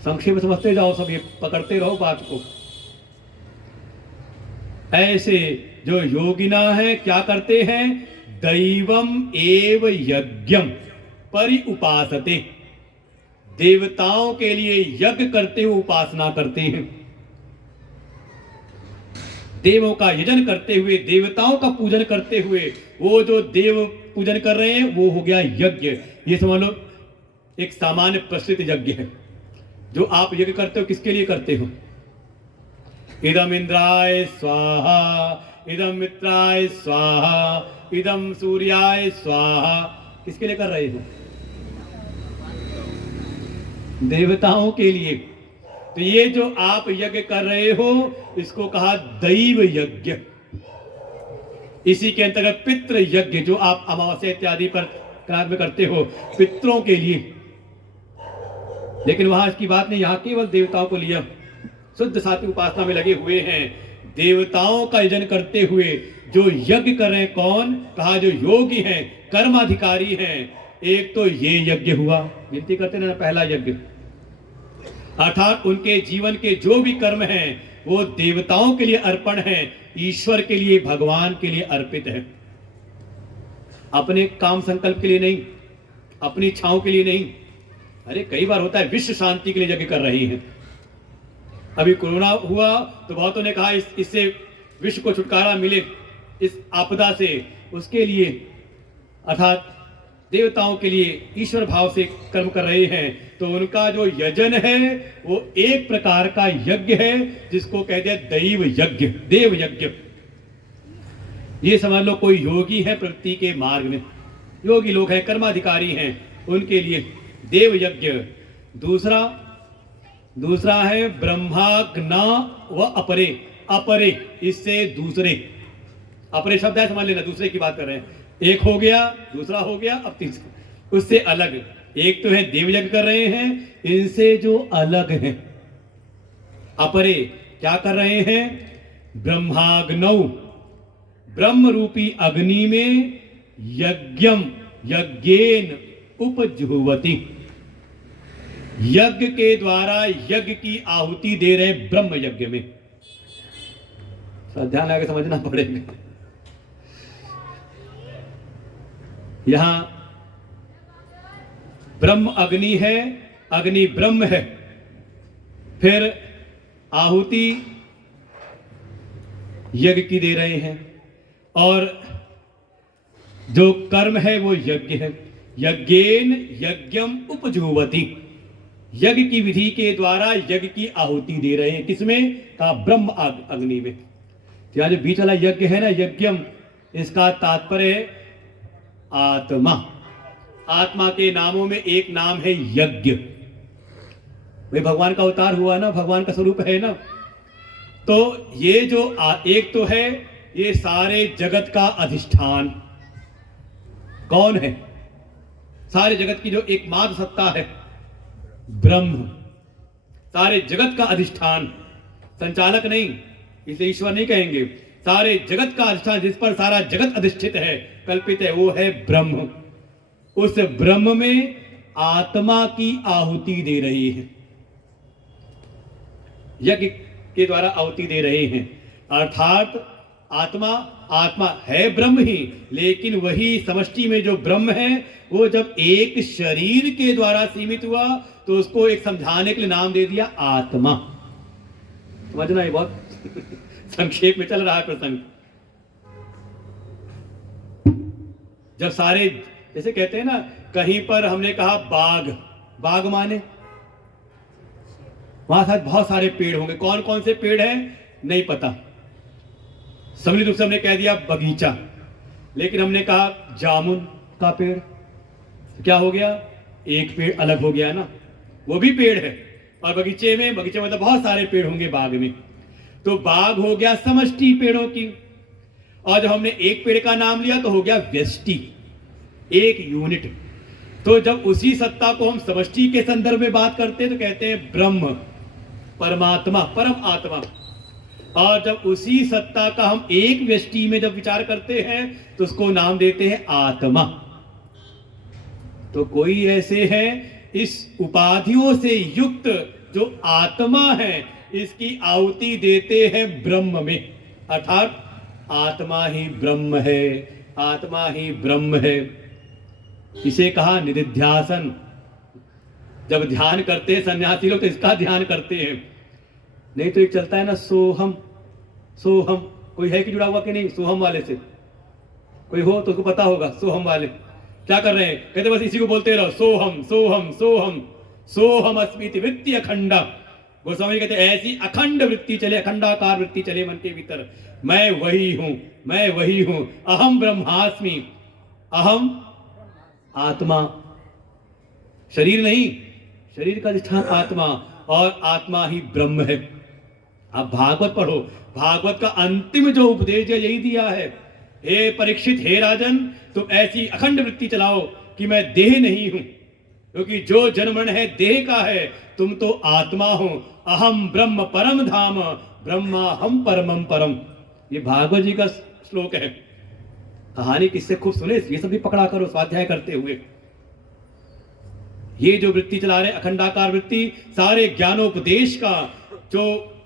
संक्षेप में समझते जाओ, सब ये पकड़ते रहो बात को। ऐसे जो योगिना है क्या करते हैं? दैवम एव यज्ञम परि उपासते, देवताओं के लिए यज्ञ करते हुए उपासना करते हैं। देवों का यजन करते हुए, देवताओं का पूजन करते हुए, वो जो देव पूजन कर रहे हैं वो हो गया यज्ञ। ये समझ लो एक सामान्य प्रचलित यज्ञ है। जो आप यज्ञ करते हो किसके लिए करते हो? इदम इंद्राय स्वाहा, इदम मित्राय स्वाहा, इदम सूर्याय स्वाहा, किसके लिए कर रहे हो? देवताओं के लिए। तो ये जो आप यज्ञ कर रहे हो इसको कहा दैव यज्ञ। इसी के अंतर्गत पितृ यज्ञ जो आप अमावस्या इत्यादि पर में करते हो पितरों के लिए, लेकिन वहां इसकी बात नहीं, यहां केवल देवताओं को लिया। शुद्ध सात्विक उपासना में लगे हुए हैं, देवताओं का यजन करते हुए जो यज्ञ कर रहे हैं, कौन? कहा जो योगी हैं, कर्माधिकारी हैं। एक तो ये यज्ञ हुआ, गिनती करते ना, पहला यज्ञ, अर्थात उनके जीवन के जो भी कर्म हैं वो देवताओं के लिए अर्पण है, ईश्वर के लिए, भगवान के लिए अर्पित है। अपने काम संकल्प के लिए नहीं, अपनी इच्छाओं के लिए नहीं। अरे कई बार होता है विश्व शांति के लिए यज्ञ कर रही हैं। अभी कोरोना हुआ तो बहुतों ने कहा इससे विश्व को छुटकारा मिले, इस आपदा से, उसके लिए अर्थात देवताओं के लिए ईश्वर भाव से कर्म कर रहे हैं। तो उनका जो यजन है वो एक प्रकार का यज्ञ है जिसको कहते हैं दैव यज्ञ, देव यज्ञ। ये समझ लो कोई योगी है प्रवृत्ति के मार्ग में, योगी लोग हैं, कर्माधिकारी हैं, उनके लिए देव यज्ञ। दूसरा है ब्रह्माग्ना व अपरे, अपरे इससे दूसरे, अपरे शब्द है समझ लेना, दूसरे की बात कर रहे हैं। एक हो गया, दूसरा हो गया, अब तीसरा उससे अलग। एक तो है देव यज्ञ कर रहे हैं, इनसे जो अलग हैं अपरे क्या कर रहे हैं? ब्रह्माग्नौ, ब्रह्म रूपी अग्नि में यज्ञम यज्ञेन उपजुहवति, यज्ञ के द्वारा यज्ञ की आहुति दे रहे ब्रह्म यज्ञ में। ध्यान लगा के समझना पड़ेगा। यहां ब्रह्म अग्नि है, अग्नि ब्रह्म है, फिर आहुति यज्ञ की दे रहे हैं, और जो कर्म है वो यज्ञ है। यज्ञेन यज्ञम उपजुहवति, यज्ञ की विधि के द्वारा यज्ञ की आहुति दे रहे हैं। किसमें? कहा ब्रह्म अग्नि में। यहां जो बीच वाला यज्ञ है ना, यज्ञम, इसका तात्पर्य है आत्मा। आत्मा के नामों में एक नाम है यज्ञ। भाई भगवान का अवतार हुआ ना, भगवान का स्वरूप है ना। तो ये जो एक तो है ये सारे जगत का अधिष्ठान कौन है? सारे जगत की जो एकमात्र सत्ता है ब्रह्म, सारे जगत का अधिष्ठान, संचालक नहीं, इसे ईश्वर नहीं कहेंगे, सारे जगत का अधिष्ठान, जिस पर सारा जगत अधिष्ठित है, कल्पित है, वो है ब्रह्म। उस ब्रह्म में आत्मा की आहुति दे रही है, यज्ञ के द्वारा आहुति दे रहे हैं। अर्थात आत्मा है ब्रह्म ही, लेकिन वही समष्टि में जो ब्रह्म है वो जब एक शरीर के द्वारा सीमित हुआ तो उसको एक समझाने के लिए नाम दे दिया आत्मा। समझना, ये बहुत संक्षेप में चल रहा है प्रसंग। जब सारे, जैसे कहते हैं ना, कहीं पर हमने कहा बाग, बाग माने वहां साथ बहुत सारे पेड़ होंगे, कौन कौन से पेड़ हैं नहीं पता, सम्मिलित रूप से हमने कह दिया बगीचा। लेकिन हमने कहा जामुन का पेड़, तो क्या हो गया? एक पेड़ अलग हो गया ना, वो भी पेड़ है। और बगीचे में मतलब बहुत सारे पेड़ होंगे बाग में। तो बाग हो गया समष्टि पेड़ों की, और जब हमने एक पेड़ का नाम लिया तो हो गया व्यष्टि, एक यूनिट। तो जब उसी सत्ता को हम समष्टि के संदर्भ में बात करते हैं तो कहते हैं ब्रह्म, परमात्मा, परम आत्मा। और जब उसी सत्ता का हम एक व्यष्टि में जब विचार करते हैं तो उसको नाम देते हैं आत्मा। तो कोई ऐसे हैं इस उपाधियों से युक्त जो आत्मा है, इसकी आहुति देते हैं ब्रह्म में, अर्थात आत्मा ही ब्रह्म है, आत्मा ही ब्रह्म है। इसे कहा निधिध्यासन। जब ध्यान करते हैं सन्यासी लोग तो इसका ध्यान करते हैं, नहीं तो एक चलता है ना सोहम सोहम। कोई है कि जुड़ा हुआ कि नहीं सोहम वाले से? कोई हो तो उसको पता होगा। सोहम वाले क्या कर रहे हैं? कहते बस इसी को बोलते रहो, सोहम सोहम सोहम सोहम अस्मिति वृत्ति अखंडा। गोस्वामी कहते ऐसी अखंड वृत्ति चले, अखंडाकार वृत्ति चले मन के भीतर, मैं वही हूं, मैं वही हूं, अहम ब्रह्मास्मि, अहम आत्मा। शरीर नहीं, शरीर का अधिष्ठान आत्मा, और आत्मा ही ब्रह्म है। अब भागवत पढ़ो, भागवत का अंतिम जो उपदेश है यही दिया है, हे परीक्षित, हे राजन, तुम ऐसी अखंड वृत्ति चलाओ कि मैं देह नहीं हूं, क्योंकि जो जन्मन है देह का है, तुम तो आत्मा हो। अहम ब्रह्म परम धाम, ब्रह्मा हम परमम परम। ये भागवत जी का श्लोक है। कहानी किससे खूब सुने, ये सब भी पकड़ा करो स्वाध्याय करते हुए। ये जो वृत्ति चला रहे अखंडाकार वृत्ति, सारे ज्ञानोपदेश का जो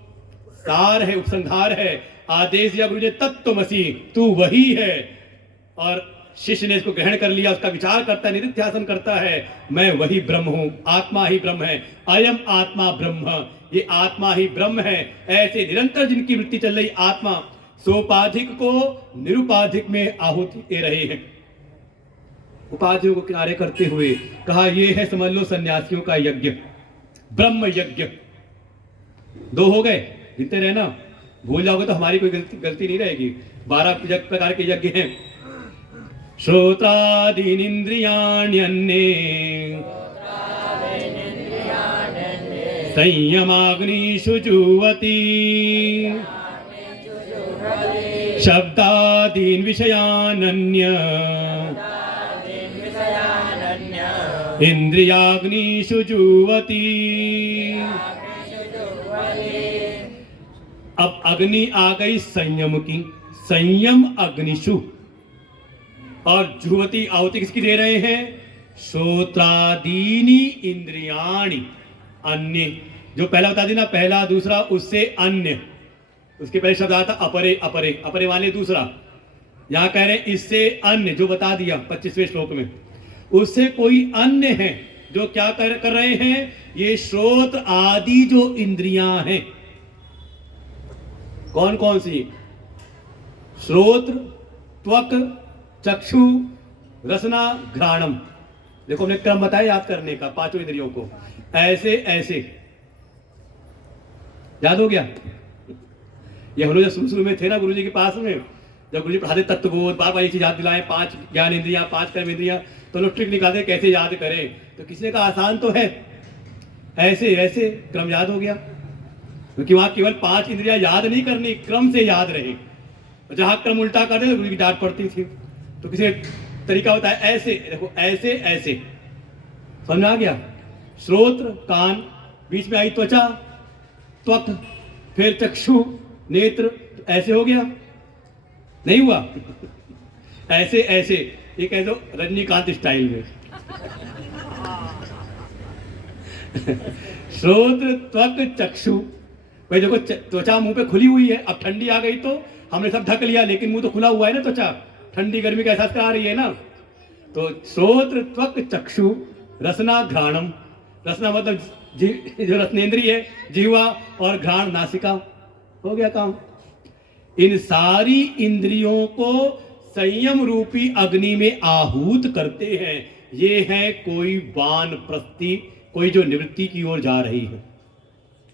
सार है, उपसंहार है, आदेश दिया गुरु जी तत्त्वमसि, तू वही है। और शिष्य ने इसको ग्रहण कर लिया, उसका विचार करता है, निधिध्यासन करता है, मैं वही ब्रह्म हूं, आत्मा ही ब्रह्म है, अयम आत्मा ब्रह्म, ये आत्मा ही ब्रह्म है। ऐसे निरंतर जिनकी वृत्ति चल रही, आत्मा सोपाधिक को निरुपाधिक में आहुति दे रहे हैं। उपाधियों को किनारे करते हुए कहा, ये है समझ लो सन्यासियों का यज्ञ, ब्रह्म यज्ञ। दो हो गए, गिनते रहना, भूल जाओगे तो हमारी कोई गलती नहीं रहेगी। 12 प्रकार के यज्ञ हैं। श्रोत्रादीनिन्द्रियाण्यन्ये संयमाग्निषु जुह्वति, शब्दादीन् विषयानन्य इंद्रियाग्निषु जुह्वति। अब अग्नि आ गई संयम की, संयम अग्निषु, और जुह्वति आहुति किसकी दे रहे हैं? श्रोत्रादीनि इंद्रियाणि अन्य। जो पहला बता देना, पहला दूसरा, उससे अन्य, उसके पहले शब्द आता अपरे, अपरे, अपरे वाले दूसरा। यहां कह रहे हैं इससे अन्य, जो बता दिया 25वें श्लोक में, उससे कोई अन्य है जो क्या कर रहे हैं? ये श्रोत्र आदि जो इंद्रियां हैं, कौन कौन सी? श्रोत्र, त्वक, चक्षु, रसना, घ्राणम। देखो हमने क्रम बताया याद करने का, पांचों इंद्रियों को ऐसे ऐसे। याद हो गया? ये हम लोग जब शुरू में थे ना गुरु जी के पास में, जब गुरु जी पढ़ाते तत्वबोध, बार बार ये चीज याद दिलाएं, 5 ज्ञान इंद्रियां, 5 कर्म इंद्रियां, तो लोग ट्रिक निकालते कैसे याद करें। तो किसी का आसान तो है, ऐसे ऐसे क्रम याद हो गया, क्योंकि वहां केवल 5 इंद्रियां याद नहीं करनी, क्रम से याद रहे। जहां क्रम उल्टा करते तो गुरु की डांट पड़ती थी। तो किसी तरीका होता है ऐसे, देखो ऐसे ऐसे, समझ में आ गया? श्रोत्र कान, बीच में आई त्वचा, त्वक, फिर चक्षु, नेत्र, ऐसे हो गया? नहीं हुआ? ऐसे ऐसे, ये कह दो रजनीकांत स्टाइल में। श्रोत्र, त्वक, चक्षु। भाई देखो त्वचा मुंह पे खुली हुई है, अब ठंडी आ गई तो हमने सब ढक लिया, लेकिन मुंह तो खुला हुआ है ना, त्वचा ठंडी गर्मी का एहसास करा रही है ना। तो श्रोत्र, त्वक, चक्षु, रसना, घ्राणम। रसना मतलब जो रसनेन्द्रिय है, जिह्वा, और घ्राण नासिका। हो गया काम। इन सारी इंद्रियों को संयम रूपी अग्नि में आहूत करते हैं। ये है कोई वानप्रस्थि, कोई जो निवृत्ति की ओर जा रही है,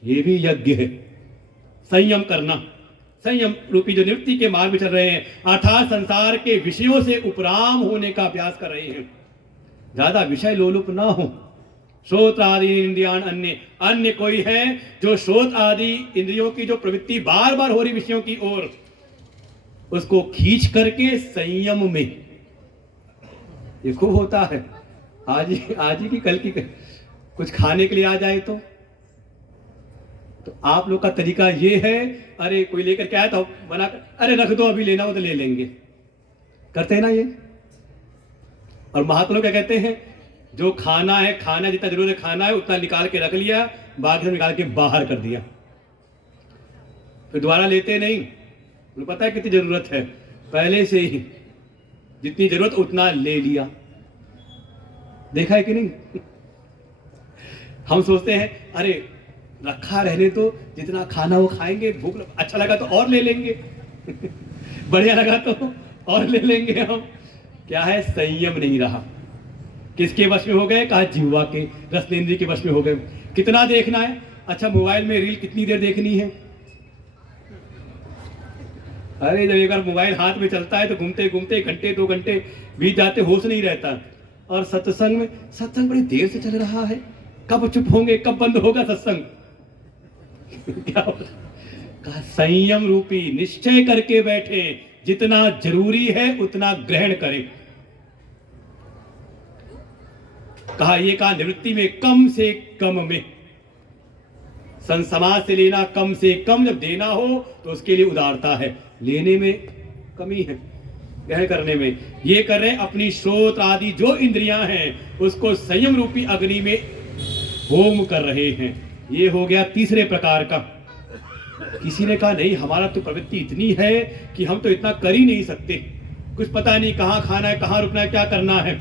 ये भी यज्ञ है। संयम करना, संयम रूपी जो निवृत्ति के मार्ग में चल रहे हैं, अर्थात संसार के विषयों से उपराम होने का अभ्यास कर रहे हैं। ज्यादा विषय लोलुप ना हो, श्रोत आदि इंद्रियान अन्य, अन्य कोई है जो श्रोत आदि इंद्रियों की जो प्रवृत्ति बार बार हो रही विषयों की ओर, उसको खींच करके संयम में, ये खूब होता है। आज ही की कल की कुछ खाने के लिए आ जाए तो आप लोग का तरीका ये है, अरे कोई लेकर के आया तो मना कर, अरे रख दो अभी लेना हो तो ले लेंगे, करते हैं ना ये। और महात्मा लोग क्या कहते हैं, जो खाना है, खाना जितना जरूर है खाना है उतना निकाल के रख लिया, बाकी सब निकाल के बाहर कर दिया, फिर दोबारा लेते नहीं। उन्हें पता है कितनी जरूरत है, पहले से ही जितनी जरूरत उतना ले लिया। देखा है कि नहीं? हम सोचते हैं अरे रखा रहने तो, जितना खाना वो खाएंगे, भूख अच्छा लगा तो और ले लेंगे बढ़िया लगा तो और ले लेंगे हम। क्या है, संयम नहीं रहा। किसके वश में हो गए? कहा जिह्वा के, रसनेंद्रिय के वश में हो गए। कितना देखना है? अच्छा मोबाइल में रील कितनी देर देखनी है? अरे जब एक बार मोबाइल हाथ में चलता है तो घूमते घूमते घंटे 2 घंटे बीत जाते, होश नहीं रहता। और सत्संग में, सत्संग बड़ी देर से चल रहा है, कब चुप होंगे, कब बंद होगा सत्संग क्या होता? कहा संयम रूपी निश्चय करके बैठे, जितना जरूरी है उतना ग्रहण करें। कहा ये कहा निवृत्ति में कम से कम में, समाज से लेना कम से कम, जब देना हो तो उसके लिए उदारता है, लेने में कमी है, ग्रहण करने में। ये कर रहे अपनी श्रोत आदि जो इंद्रियां हैं उसको संयम रूपी अग्नि में होम कर रहे हैं। ये हो गया तीसरे प्रकार का। किसी ने कहा नहीं हमारा तो प्रवृत्ति इतनी है कि हम तो इतना कर ही नहीं सकते, कुछ पता नहीं कहां खाना है, कहां रुकना है, क्या करना है।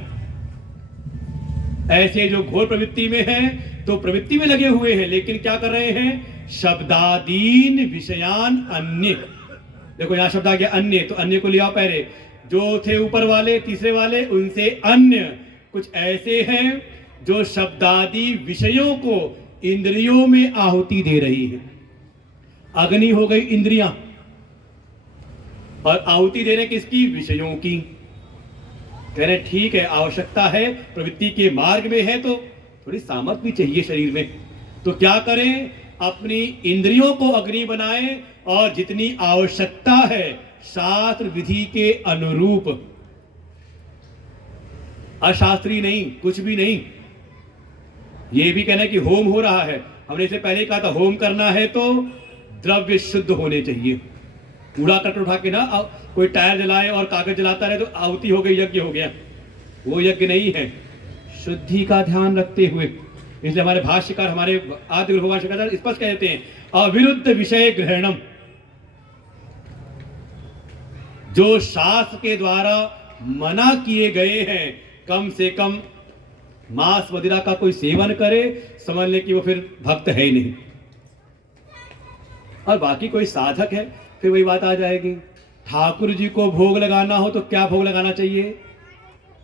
ऐसे जो घोर प्रवृत्ति में हैं तो प्रवृत्ति में लगे हुए हैं, लेकिन क्या कर रहे हैं? शब्दादीन विषयान अन्य। देखो यहां शब्द आ गया अन्य, तो अन्य को लिया पहले, जो थे ऊपर वाले तीसरे वाले, उनसे अन्य कुछ ऐसे हैं जो शब्दादि विषयों को इंद्रियों में आहुति दे रही है। अग्नि हो गई इंद्रियां, और आहुति दे रहे किसकी? विषयों की। कह रहे ठीक है, आवश्यकता है, प्रवृत्ति के मार्ग में है तो थोड़ी सामर्थ्य भी चाहिए शरीर में, तो क्या करें? अपनी इंद्रियों को अग्नि बनाएं, और जितनी आवश्यकता है शास्त्र विधि के अनुरूप, अशास्त्रीय नहीं, कुछ भी नहीं। ये भी कहना है कि होम हो रहा है, हमने इससे पहले कहा था होम करना है तो द्रव्य शुद्ध होने चाहिए। कूड़ा कट उठा के ना कोई टायर जलाए और कागज जलाता रहे तो आहुति हो गई, यज्ञ हो गया, वो यज्ञ नहीं है। शुद्धि का ध्यान रखते हुए, इसलिए हमारे भाष्यकार, हमारे आदि गुरु भगवान शंकराचार्य स्पष्ट कहते हैं अविरुद्ध विषय ग्रहणम। जो शास्त्र के द्वारा मना किए गए हैं, कम से कम मांस मदिरा का कोई सेवन करे, समझ ले कि वो फिर भक्त है ही नहीं। और बाकी कोई साधक है, फिर वही बात आ जाएगी। ठाकुर जी को भोग लगाना हो तो क्या भोग लगाना चाहिए?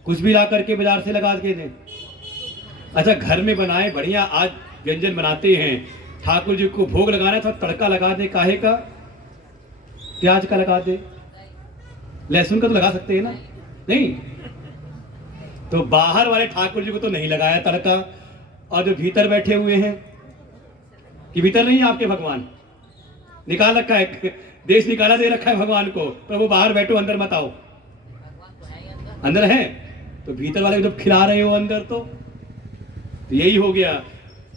कुछ भी ला करके बाजार से लगा के दें। अच्छा घर में बनाए बढ़िया, आज व्यंजन बनाते हैं, ठाकुर जी को भोग लगाना था, तड़का लगा दे, काहे का? प्याज का लगा दे, लहसुन का तो लगा सकते हैं ना? नहीं, तो बाहर वाले ठाकुर जी को तो नहीं लगाया तड़का, और जो भीतर बैठे हुए हैं, कि भीतर नहीं है आपके भगवान, निकाल रखा है, देश निकाला दे रखा है भगवान को, तो वो बाहर बैठो अंदर मत आओ। अंदर है तो भीतर वाले जब खिला रहे हो अंदर, तो यही हो गया।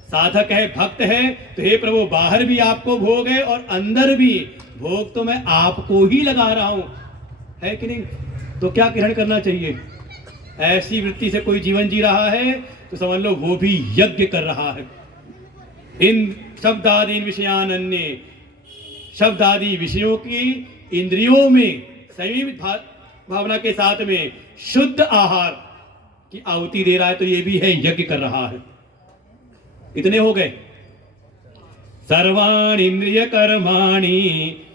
साधक है, भक्त है, तो हे प्रभु बाहर भी आपको भोग है और अंदर भी भोग तो मैं आपको ही लगा रहा हूं, है कि नहीं? तो क्या ग्रहण करना चाहिए? ऐसी वृत्ति से कोई जीवन जी रहा है तो समझ लो वो भी यज्ञ कर रहा है। इन शब्दादि विषयान अन्य, शब्दादि विषयों की इंद्रियों में संयमित भावना के साथ में शुद्ध आहार की आहुति दे रहा है, तो ये भी है यज्ञ कर रहा है। इतने हो गए। सर्वाण इंद्रिय कर्माणि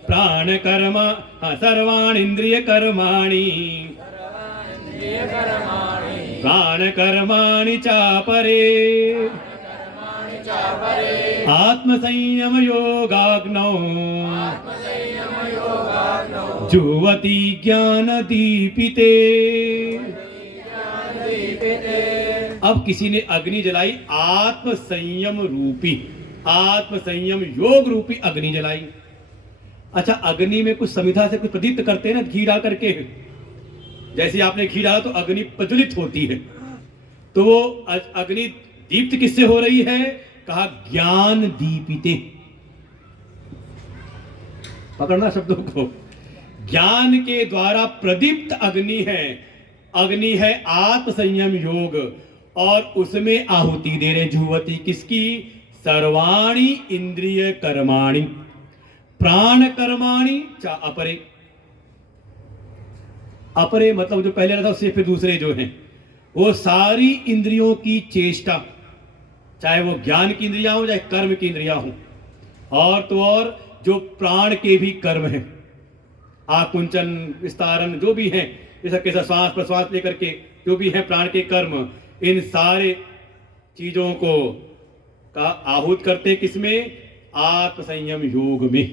प्राण कर्मा, हाँ, सर्वाण इंद्रिय कर्माणि प्राण कर्माणि चापरे आत्म संयम योगाग्नौ जुवति ज्ञान दीपिते अब किसी ने अग्नि जलाई, आत्म संयम रूपी, आत्म संयम योग रूपी अग्नि जलाई। अच्छा, अग्नि में कुछ समिधा से कुछ प्रदीप्त करते हैं ना, घी डाल करके। जैसे आपने घी डाला तो अग्नि प्रज्वलित होती है। तो वो अग्नि दीप्त किससे हो रही है? कहा ज्ञान दीपिते। पकड़ना शब्दों को। ज्ञान के द्वारा प्रदीप्त अग्नि है। अग्नि है आत्म संयम योग, और उसमें आहुति दे रहे जुहवती किसकी? सर्वाणी इंद्रिय कर्माणि प्राण कर्माणि चा अपरे। अपरे मतलब जो पहले रहता उससे फिर दूसरे जो हैं, वो सारी इंद्रियों की चेष्टा, चाहे वो ज्ञान की इंद्रियां हो चाहे कर्म की इंद्रियां हो, और तो और जो प्राण के भी कर्म हैं, आकुंचन विस्तारन जो भी हैं, ये सब कैसा श्वास प्रश्वास लेकर के जो भी है प्राण के कर्म, इन सारे चीजों को का आहूत करते किसमें? आत्म संयम योग में।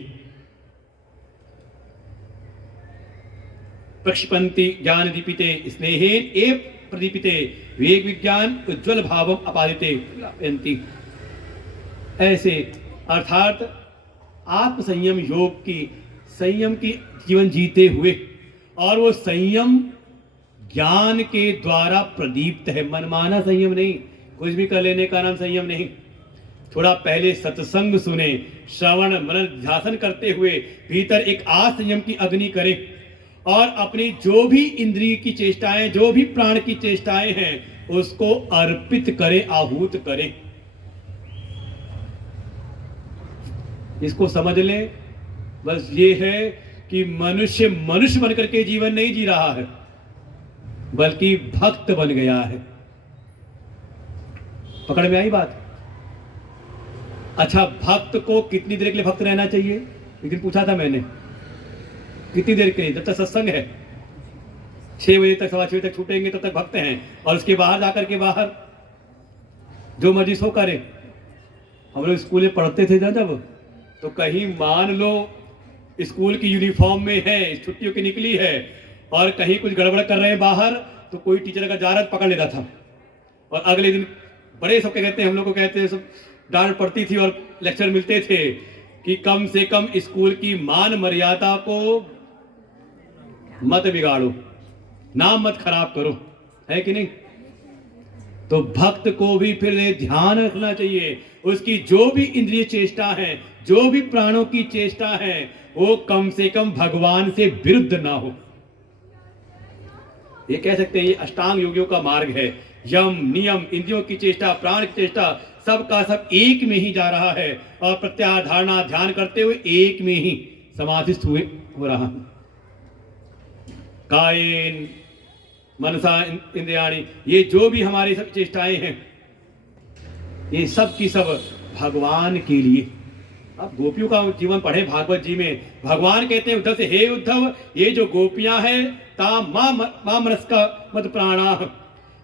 प्रक्षिपन्ति ज्ञान दीपिते स्नेहेन एव प्रदीपिते वेग विज्ञान उज्ज्वल भावम अपादिते। ऐसे अर्थात आत्म संयम योग की, संयम की जीवन जीते हुए, और वो संयम ज्ञान के द्वारा प्रदीप्त है। मनमाना संयम नहीं, कुछ भी कर लेने का नाम संयम नहीं। थोड़ा पहले सत्संग सुने, श्रवण मनन ध्यान करते हुए भीतर एक संयम की अग्नि करें, और अपनी जो भी इंद्रिय की चेष्टाएं, जो भी प्राण की चेष्टाएं हैं, उसको अर्पित करें, आहूत करें। इसको समझ लें। बस ये है कि मनुष्य मनुष्य बनकर के जीवन नहीं जी रहा है, बल्कि भक्त बन गया है। पकड़ में आई बात? अच्छा, भक्त को कितनी देर के लिए भक्त रहना चाहिए? एक दिन पूछा था मैंने, कितनी देर के लिए? जब तक सत्संग है, 6 बजे तक, 6:15 बजे तक छूटेंगे तब तक भक्त हैं, और उसके बाहर जाकर के बाहर जो मर्जी सो करे। हम लोग स्कूल में पढ़ते थे जब, तो कहीं मान लो स्कूल की यूनिफॉर्म में है, छुट्टियों की निकली है, और कहीं कुछ गड़बड़ कर रहे हैं बाहर, तो कोई टीचर का जा रहा पकड़ लेता था, और अगले दिन बड़े सबके कहते हैं, हम लोग को कहते हैं, सब डांट पड़ती थी और लेक्चर मिलते थे कि कम से कम स्कूल की मान मर्यादा को मत बिगाड़ो, नाम मत खराब करो, है कि नहीं? तो भक्त को भी फिर ध्यान रखना चाहिए, उसकी जो भी इंद्रिय चेष्टा है, जो भी प्राणों की चेष्टा है, वो कम से कम भगवान से विरुद्ध ना हो। ये कह सकते हैं ये अष्टांग योगियों का मार्ग है। यम नियम, इंद्रियों की चेष्टा, प्राण की चेष्टा, सबका सब एक में ही जा रहा है, और प्रत्याहार धारणा ध्यान करते हुए एक में ही समाधिस्थ हुए हो रहा है। कायेन मनसा इंद्रियाणि, ये जो भी हमारी सब चेष्टाएं हैं, ये सब की सब भगवान के लिए। अब गोपियों का जीवन पढ़े भागवत जी में, भगवान कहते हैं उद्धव से, हे उद्धव, ये जो गोपियां हैं, ता मां मनस्का मत प्राणा,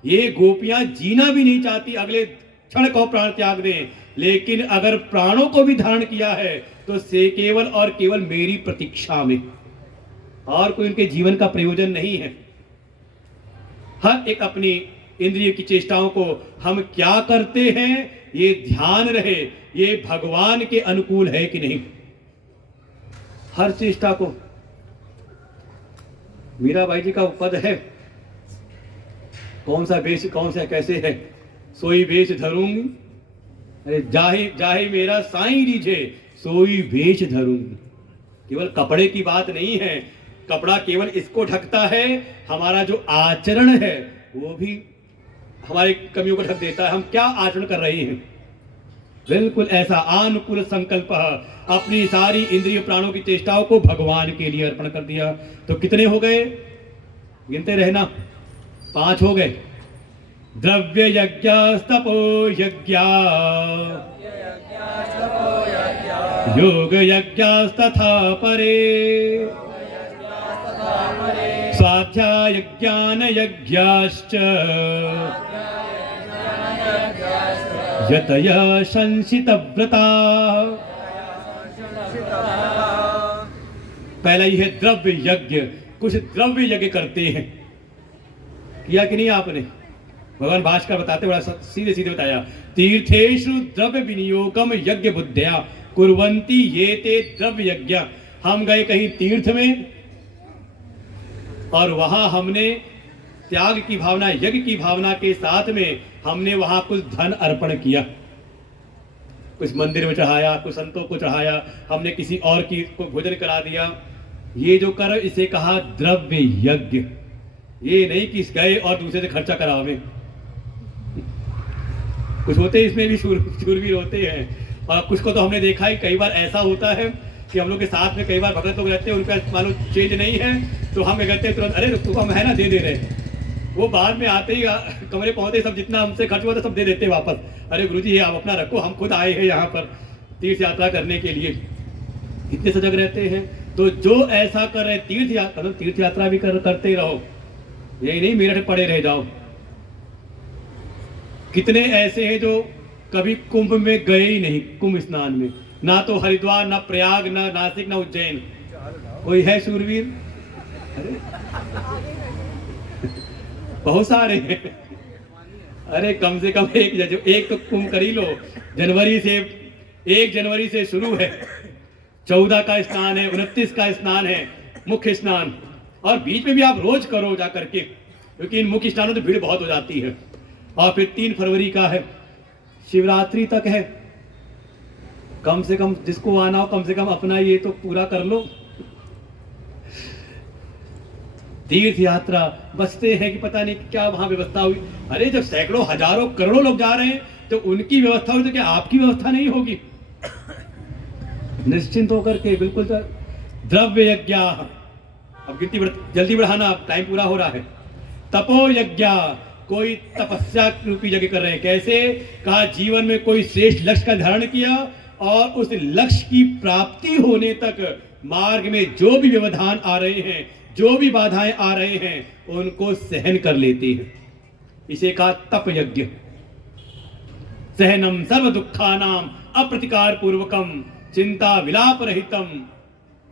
ये गोपियां जीना भी नहीं चाहती, अगले क्षण को प्राण त्याग दें, लेकिन अगर प्राणों को भी धारण किया है तो से केवल और केवल मेरी प्रतीक्षा में, और कोई उनके जीवन का प्रयोजन नहीं है। हर एक अपनी इंद्रिय की चेष्टाओं को हम क्या करते हैं ये ध्यान रहे, ये भगवान के अनुकूल है कि नहीं। हर चेष्टा को, मीराबाई जी का पद है, कौन सा वेश कौन सा कैसे है, सोई वेश धरूंगी, अरे जाहि जाहि मेरा साईं रीझे, सोई वेश धरूंगी। केवल कपड़े की बात नहीं है, कपड़ा केवल इसको ढकता है, हमारा जो आचरण है वो भी हमारी कमियों को ढक देता है। हम क्या आचरण कर रहे हैं, बिल्कुल ऐसा अनुकूल संकल्प, अपनी सारी इंद्रिय प्राणों की चेष्टाओं को भगवान के लिए अर्पण कर दिया। तो कितने हो गए, गिनते रहना, 5 हो गए। द्रव्य यज्ञ तपो यज्ञ, योग यज्ञ तथा परे, स्वाध्याय ज्ञान यज्ञाश्च यतय संसित व्रता। पहला ही है द्रव्य यज्ञ, कुछ द्रव्य यज्ञ करते हैं, किया कि नहीं आपने? भगवान भास्कर बताते बड़ा सीधे सीधे बताया, तीर्थेषु द्रव्य विनियोगम यज्ञ बुद्धिया कुर्वन्ति ये ते द्रव्य यज्ञ। हम गए कहीं तीर्थ में और वहां हमने त्याग की भावना, यज्ञ की भावना के साथ में हमने वहां कुछ धन अर्पण किया, कुछ मंदिर में चढ़ाया, कुछ संतों को चढ़ाया, हमने किसी और की को भोजन करा दिया। ये जो कर, इसे कहा द्रव्य यज्ञ। ये नहीं कि गए और दूसरे से खर्चा करावे। कुछ होते इसमें भी शूरवीर होते हैं, और कुछ को तो हमने देखा है कई बार ऐसा होता है कि हम लोग के साथ में कई बार भगत लोग रहते हैं, उनका मानो चेंज नहीं है तो हम कहते हैं तुरंत, अरे तुम हम है ना, दे रहे। वो बाद में आते ही कमरे पहुंचते सब जितना हमसे खर्च हुआ था सब दे देते वापस। अरे गुरुजी ये आप अपना रखो, हम खुद आए हैं यहाँ पर तीर्थ यात्रा करने के लिए। इतने सजग रहते हैं। तो जो ऐसा कर रहे तीर्थ यात्रा भी करते रहो, यही नहीं मेरठ पड़े रह जाओ। कितने ऐसे हैं जो कभी कुंभ में गए ही नहीं, कुंभ स्नान में, ना तो हरिद्वार, ना प्रयाग, ना नासिक, ना उज्जैन। कोई है शूरवीर? बहुत सारे हैं। अरे कम से कम एक तो कुंभ कर ही लो। जनवरी से 1 जनवरी से शुरू है, 14 का स्नान है, 29 का स्नान है, मुख्य स्नान, और बीच में भी आप रोज करो जा करके, क्योंकि इन मुख्य स्नानों तो भीड़ बहुत हो जाती है। और फिर 3 फरवरी का है, शिवरात्रि तक है। कम से कम जिसको आना हो कम से कम अपना ये तो पूरा कर लो। तीर्थ यात्रा बसते हैं कि पता नहीं क्या वहां व्यवस्था हुई। अरे जब सैकड़ों हजारों करोड़ों लोग जा रहे हैं तो उनकी व्यवस्था हुई तो क्या आपकी व्यवस्था नहीं होगी? निश्चिंत होकर के बिल्कुल। द्रव्य यज्ञ, अब गिनती जल्दी बढ़ाना, टाइम पूरा हो रहा है। तपो यज्ञ, कोई तपस्या रूपी यज्ञ कर रहे हैं। कैसे? कहा जीवन में कोई श्रेष्ठ लक्ष्य का धारण किया और उस लक्ष्य की प्राप्ति होने तक मार्ग में जो भी व्यवधान आ रहे हैं, जो भी बाधाएं आ रहे हैं, उनको सहन कर लेते हैं। इसे कहा तप यज्ञ। सहनम सर्व दुखानाम अप्रतिकार पूर्वकम चिंता विलाप रहितम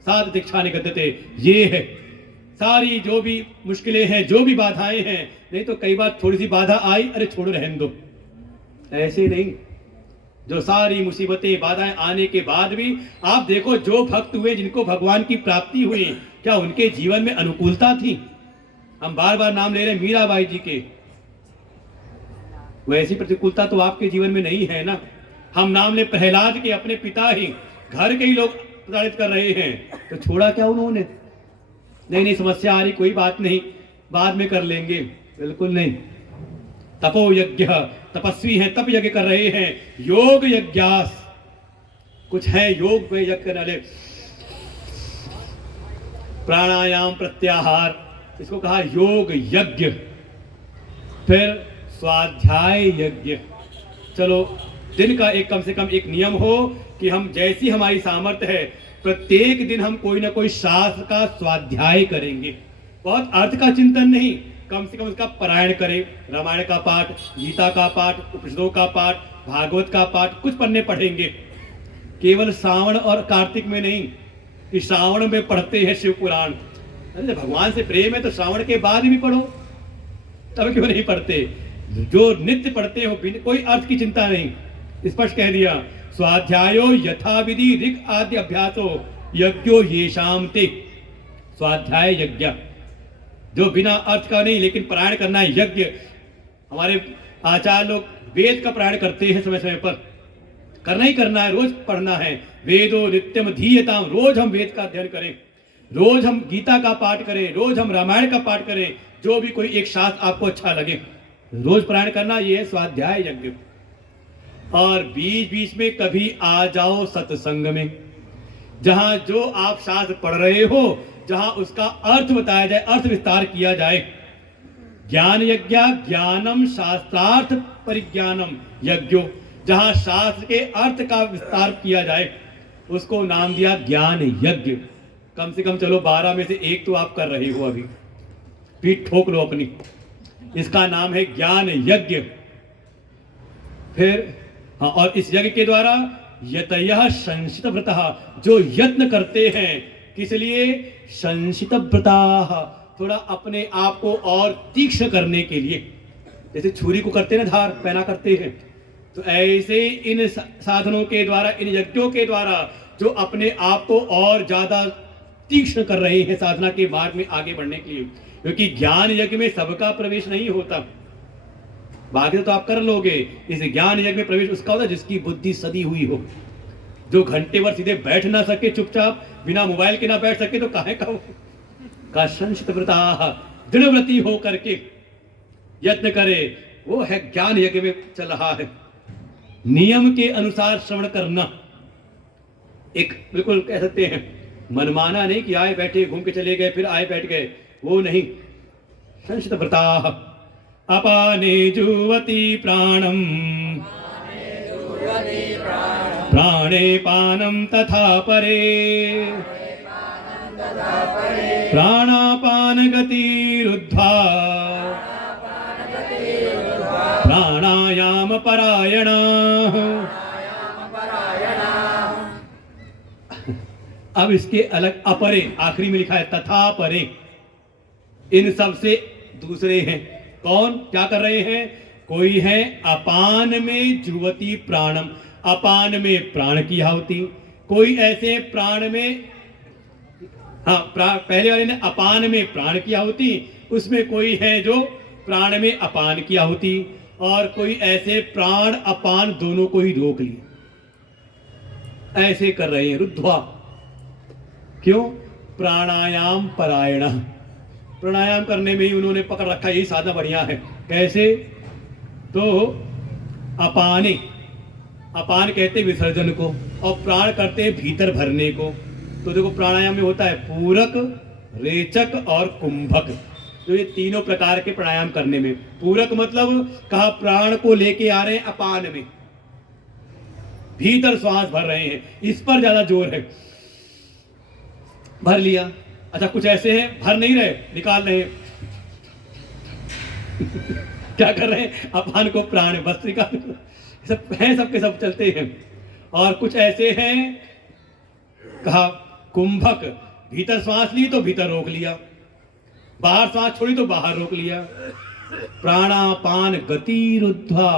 साध दीक्षा निगद्यते। ये है सारी जो भी मुश्किलें हैं, जो भी बाधाएं हैं। नहीं तो कई बार थोड़ी सी बाधा आई, अरे छोड़ो रहने दो, ऐसे नहीं। जो सारी मुसीबतें बाधाएं आने के बाद भी आप देखो, जो भक्त हुए जिनको भगवान की प्राप्ति हुई, क्या उनके जीवन में अनुकूलता थी? हम बार बार नाम ले रहे हैं मीराबाई जी के, वैसी प्रतिकूलता तो आपके जीवन में नहीं है ना। हम नाम ले प्रहलाद के, अपने पिता ही घर के ही लोग प्रताड़ित कर रहे हैं, तो छोड़ा क्या उन्होंने? नहीं समस्या आ रही, कोई बात नहीं, बाद में कर लेंगे, बिल्कुल नहीं। तपो यज्ञ, तपस्वी हैं, तप यज्ञ कर रहे हैं। योग यज्ञास, कुछ है योग में यज्ञ करने वाले। प्राणायाम प्रत्याहार, इसको कहा योग यज्ञ। फिर स्वाध्याय यज्ञ। चलो दिन का एक कम से कम एक नियम हो कि हम जैसी हमारी सामर्थ्य है प्रत्येक दिन हम कोई ना कोई शास्त्र का स्वाध्याय करेंगे। बहुत अर्थ का चिंतन नहीं, कम से कम उसका पारायण करें। रामायण का पाठ, गीता का पाठ, उपनिषदों का पाठ, भागवत का पाठ, कुछ पन्ने पढ़ेंगे। केवल श्रावण और कार्तिक में नहीं कि श्रावण में पढ़ते हैं शिव पुराण। अरे भगवान से प्रेम है तो श्रावण के बाद भी पढ़ो, तब क्यों नहीं पढ़ते? जो नित्य पढ़ते हो, कोई अर्थ की चिंता नहीं, स्पष्ट कह दिया। स्वाध्यायो यथाविधि ऋग आदि अभ्यासो यज्ञो येषाम ते। स्वाध्याय यज्ञ जो बिना अर्थ का नहीं, लेकिन पारायण करना है यज्ञ। हमारे आचार्य लोग वेद का पारायण करते हैं, समय समय पर करना ही करना है, रोज पढ़ना है। वेदो नित्यम धीयताम, रोज हम वेद का अध्ययन करें, रोज हम गीता का पाठ करें, रोज हम रामायण का पाठ करें, जो भी कोई एक शास्त्र आपको अच्छा लगे, रोज पारायण करना, ये है स्वाध्याय यज्ञ। और बीच बीच में कभी आ जाओ सत्संग में, जहां जो आप शास्त्र पढ़ रहे हो, जहां उसका अर्थ बताया जाए, अर्थ विस्तार किया जाए। ज्ञान यज्ञ, ज्ञानम शास्त्रार्थ परिज्ञानम यज्ञो, जहां शास्त्र के अर्थ का विस्तार किया जाए, उसको नाम दिया ज्ञान यज्ञ। कम से कम चलो 12 में से एक तो आप कर रहे हो, अभी पीठ ठोक लो अपनी। इसका नाम है ज्ञान यज्ञ। फिर हाँ, और इस यज्ञ के द्वारा यतयः संशित व्रतः, जो यत्न करते हैं, किस लिए? संशित व्रताः, थोड़ा अपने आप को और तीक्ष्ण करने के लिए। जैसे छुरी को करते ना धार पैना करते हैं, तो ऐसे इन साधनों के द्वारा, इन यज्ञों के द्वारा जो अपने आप को और ज्यादा तीक्ष्ण कर रहे हैं साधना के मार्ग में आगे बढ़ने के लिए, क्योंकि ज्ञान यज्ञ में सबका प्रवेश नहीं होता। बाकी तो आप कर लोगे, इस ज्ञान यज्ञ में प्रवेश उसका होता जिसकी बुद्धि सदी हुई हो, जो घंटे भर सीधे बैठ ना सके, चुपचाप बिना मोबाइल के ना बैठ सके, तो काहे का संशित व्रता दृढ़व्रती हो करके यत्न करे, वो है ज्ञान यज्ञ में चल रहा है। नियम के अनुसार श्रवण करना, एक बिल्कुल कह सकते हैं मनमाना नहीं कि आए बैठे घूम के चले गए फिर आए बैठ गए, वो नहीं। संशित व्रता अपाने जुवति प्राणम प्राणे पानम तथा परे प्राणापान गतिरुद्ध्वा प्राणायाम परायणा। अब इसके अलग अपरे आखिरी में लिखा है तथा परे, इन सब से दूसरे हैं। कौन क्या कर रहे हैं? कोई है अपान में जुवती प्राणम, अपान में प्राण की आहुति, कोई ऐसे प्राण में, हाँ पहले वाले ने अपान में प्राण की आहुति, उसमें कोई है जो प्राण में अपान की आहुति, और कोई ऐसे प्राण अपान दोनों को ही रोक लिया, ऐसे कर रहे हैं रुद्ध्वा। क्यों? प्राणायाम परायण, प्राणायाम करने में ही उन्होंने पकड़ रखा, यही साधना बढ़िया है। कैसे? तो अपाने, अपान कहते विसर्जन को, और प्राण करते भीतर भरने को। तो देखो प्राणायाम में होता है पूरक, रेचक और कुंभक, जो ये तीनों प्रकार के प्राणायाम करने में। पूरक मतलब कहा प्राण को लेके आ रहे हैं अपान में, भीतर श्वास भर रहे हैं, इस पर ज्यादा जोर है, भर लिया। अच्छा कुछ ऐसे हैं भर नहीं रहे, निकाल रहे हैं क्या कर रहे हैं? अपान को प्राण बस निकाल, सब हैं, सबके सब चलते हैं। और कुछ ऐसे हैं कहा कुंभक, भीतर श्वास ली तो भीतर रोक लिया, बाहर श्वास छोड़ी तो बाहर रोक लिया। प्राणापान गतिरुद्ध्वा,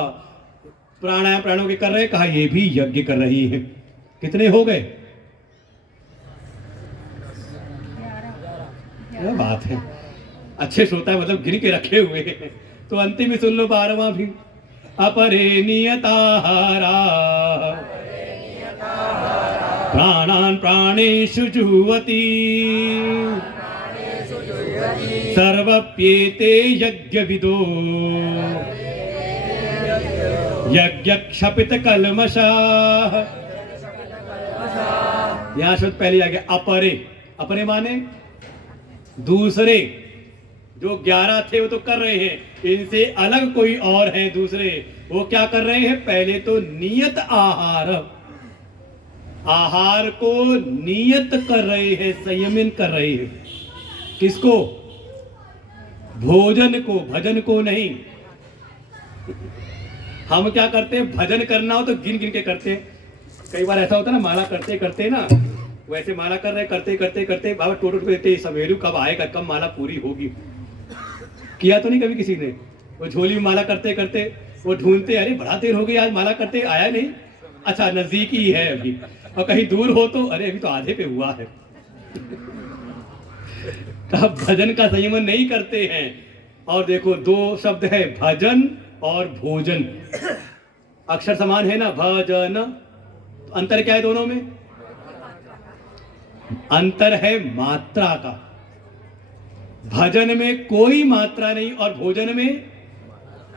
प्राणायाम प्राणों के कर रहे, कहा ये भी यज्ञ कर रही है। कितने हो गए? क्या बात है, अच्छे श्रोता है, मतलब गिन के रखे हुए हैं। तो अंतिम ही सुन लो 12वां भी। अपरे नियताहारा प्राणान प्राणेषु जुह्वति सर्वप्येते यज्ञविदो यज्ञक्षपित कल्मषाः। यहां शब्द पहले आ गया अपरे, अपरे माने दूसरे, जो 11 थे वो तो कर रहे हैं, इनसे अलग कोई और है दूसरे, वो क्या कर रहे हैं? पहले तो नियत आहार, आहार को नियत कर रहे हैं, संयमन कर रहे हैं। किसको? भोजन को, भजन को नहीं। हम क्या करते हैं? भजन करना हो तो गिन गिन के करते हैं। कई बार ऐसा होता है ना, माला करते करते ना, वैसे माला कर रहे करते करते करते बाबा टोटो देते, सवेरू कब आएगा, कब माला पूरी होगी। किया तो नहीं कभी किसी ने? वो झोली में माला करते करते वो ढूंढते, अरे बड़ा देर हो गई आज माला करते, आया नहीं, अच्छा नजदीक ही है अभी, और कहीं दूर हो तो अरे अभी तो आधे पे हुआ है तब भजन का संयमन नहीं करते हैं। और देखो दो शब्द है भजन और भोजन, अक्षर समान है ना, भजन, अंतर क्या है दोनों में? अंतर है मात्रा का। भजन में कोई मात्रा नहीं और भोजन में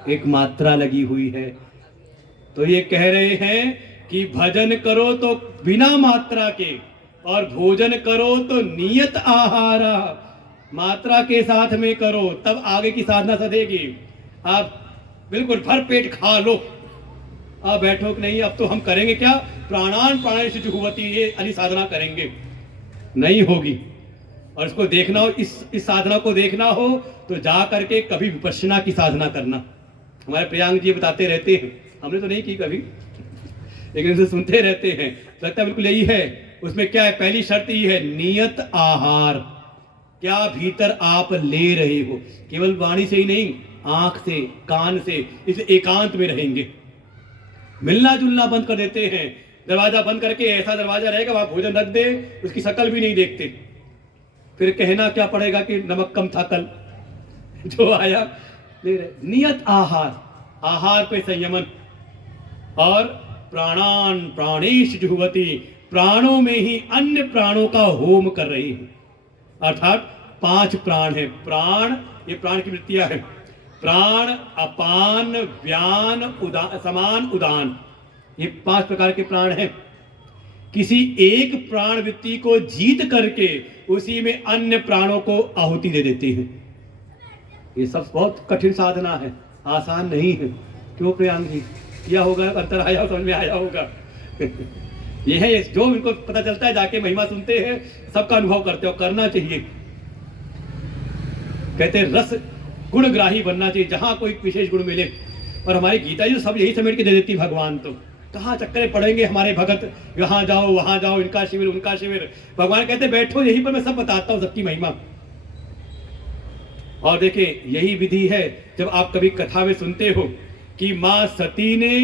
एक मात्रा लगी हुई है। तो ये कह रहे हैं कि भजन करो तो बिना मात्रा के, और भोजन करो तो नियत आहार, मात्रा के साथ में करो, तब आगे की साधना सधेगी। आप बिल्कुल भर पेट खा लो, आप बैठो कि नहीं अब तो हम करेंगे क्या, प्राणान प्राणेषु जुह्वति, ये अली साधना करेंगे, नहीं होगी। और इसको देखना हो, इस साधना को देखना हो तो जा करके कभी विपश्यना की साधना करना। हमारे प्रियांक जी बताते रहते हैं, हमने तो नहीं की कभी, लेकिन उसे सुनते रहते हैं, लगता है बिल्कुल यही है। उसमें क्या है? पहली शर्त ये है नियत आहार, क्या भीतर आप ले रहे हो, केवल वाणी से ही नहीं, आंख से, कान से, इस एकांत में रहेंगे। मिलना जुलना बंद कर देते हैं, दरवाजा बंद करके ऐसा दरवाजा रहेगा वहां भोजन रख दे, उसकी शक्ल भी नहीं देखते। फिर कहना क्या पड़ेगा कि नमक कम था कल, जो आया ले रहे। नियत आहार, आहार पे संयमन। और प्राणान प्राणेश जुहवती, प्राणों में ही अन्य प्राणों का होम कर रही है। अर्थात 5 प्राण है। प्राण, ये प्राण की वृत्तियां है। प्राण, अपान, व्यान, उदान, समान, उदान, ये 5 प्रकार के प्राण हैं। किसी एक प्राण वृत्ति को जीत करके उसी में अन्य प्राणों को आहुति दे देते हैं। ये सब बहुत कठिन साधना है, आसान नहीं है। क्यों प्रियांक जी, किया होगा, अंतर आया, समझ में आया होगा। ये है जो इनको पता चलता है, जाके महिमा सुनते हैं, सबका अनुभव करते हो, करना चाहिए। कहते हैं रस गुणग्राही बनना चाहिए, जहां कोई विशेष गुण मिले। और हमारी गीता जी सब यही समेट के दे देती भगवान। तो कहाँ चक्करे पड़ेंगे हमारे भगत, यहाँ जाओ वहां जाओ, इनका शिविर उनका शिविर। भगवान कहते बैठो यहीं पर, मैं सब बताता हूं, सबकी महिमा। और देखिए यही विधि है, जब आप कभी कथा में सुनते हो कि मां सती ने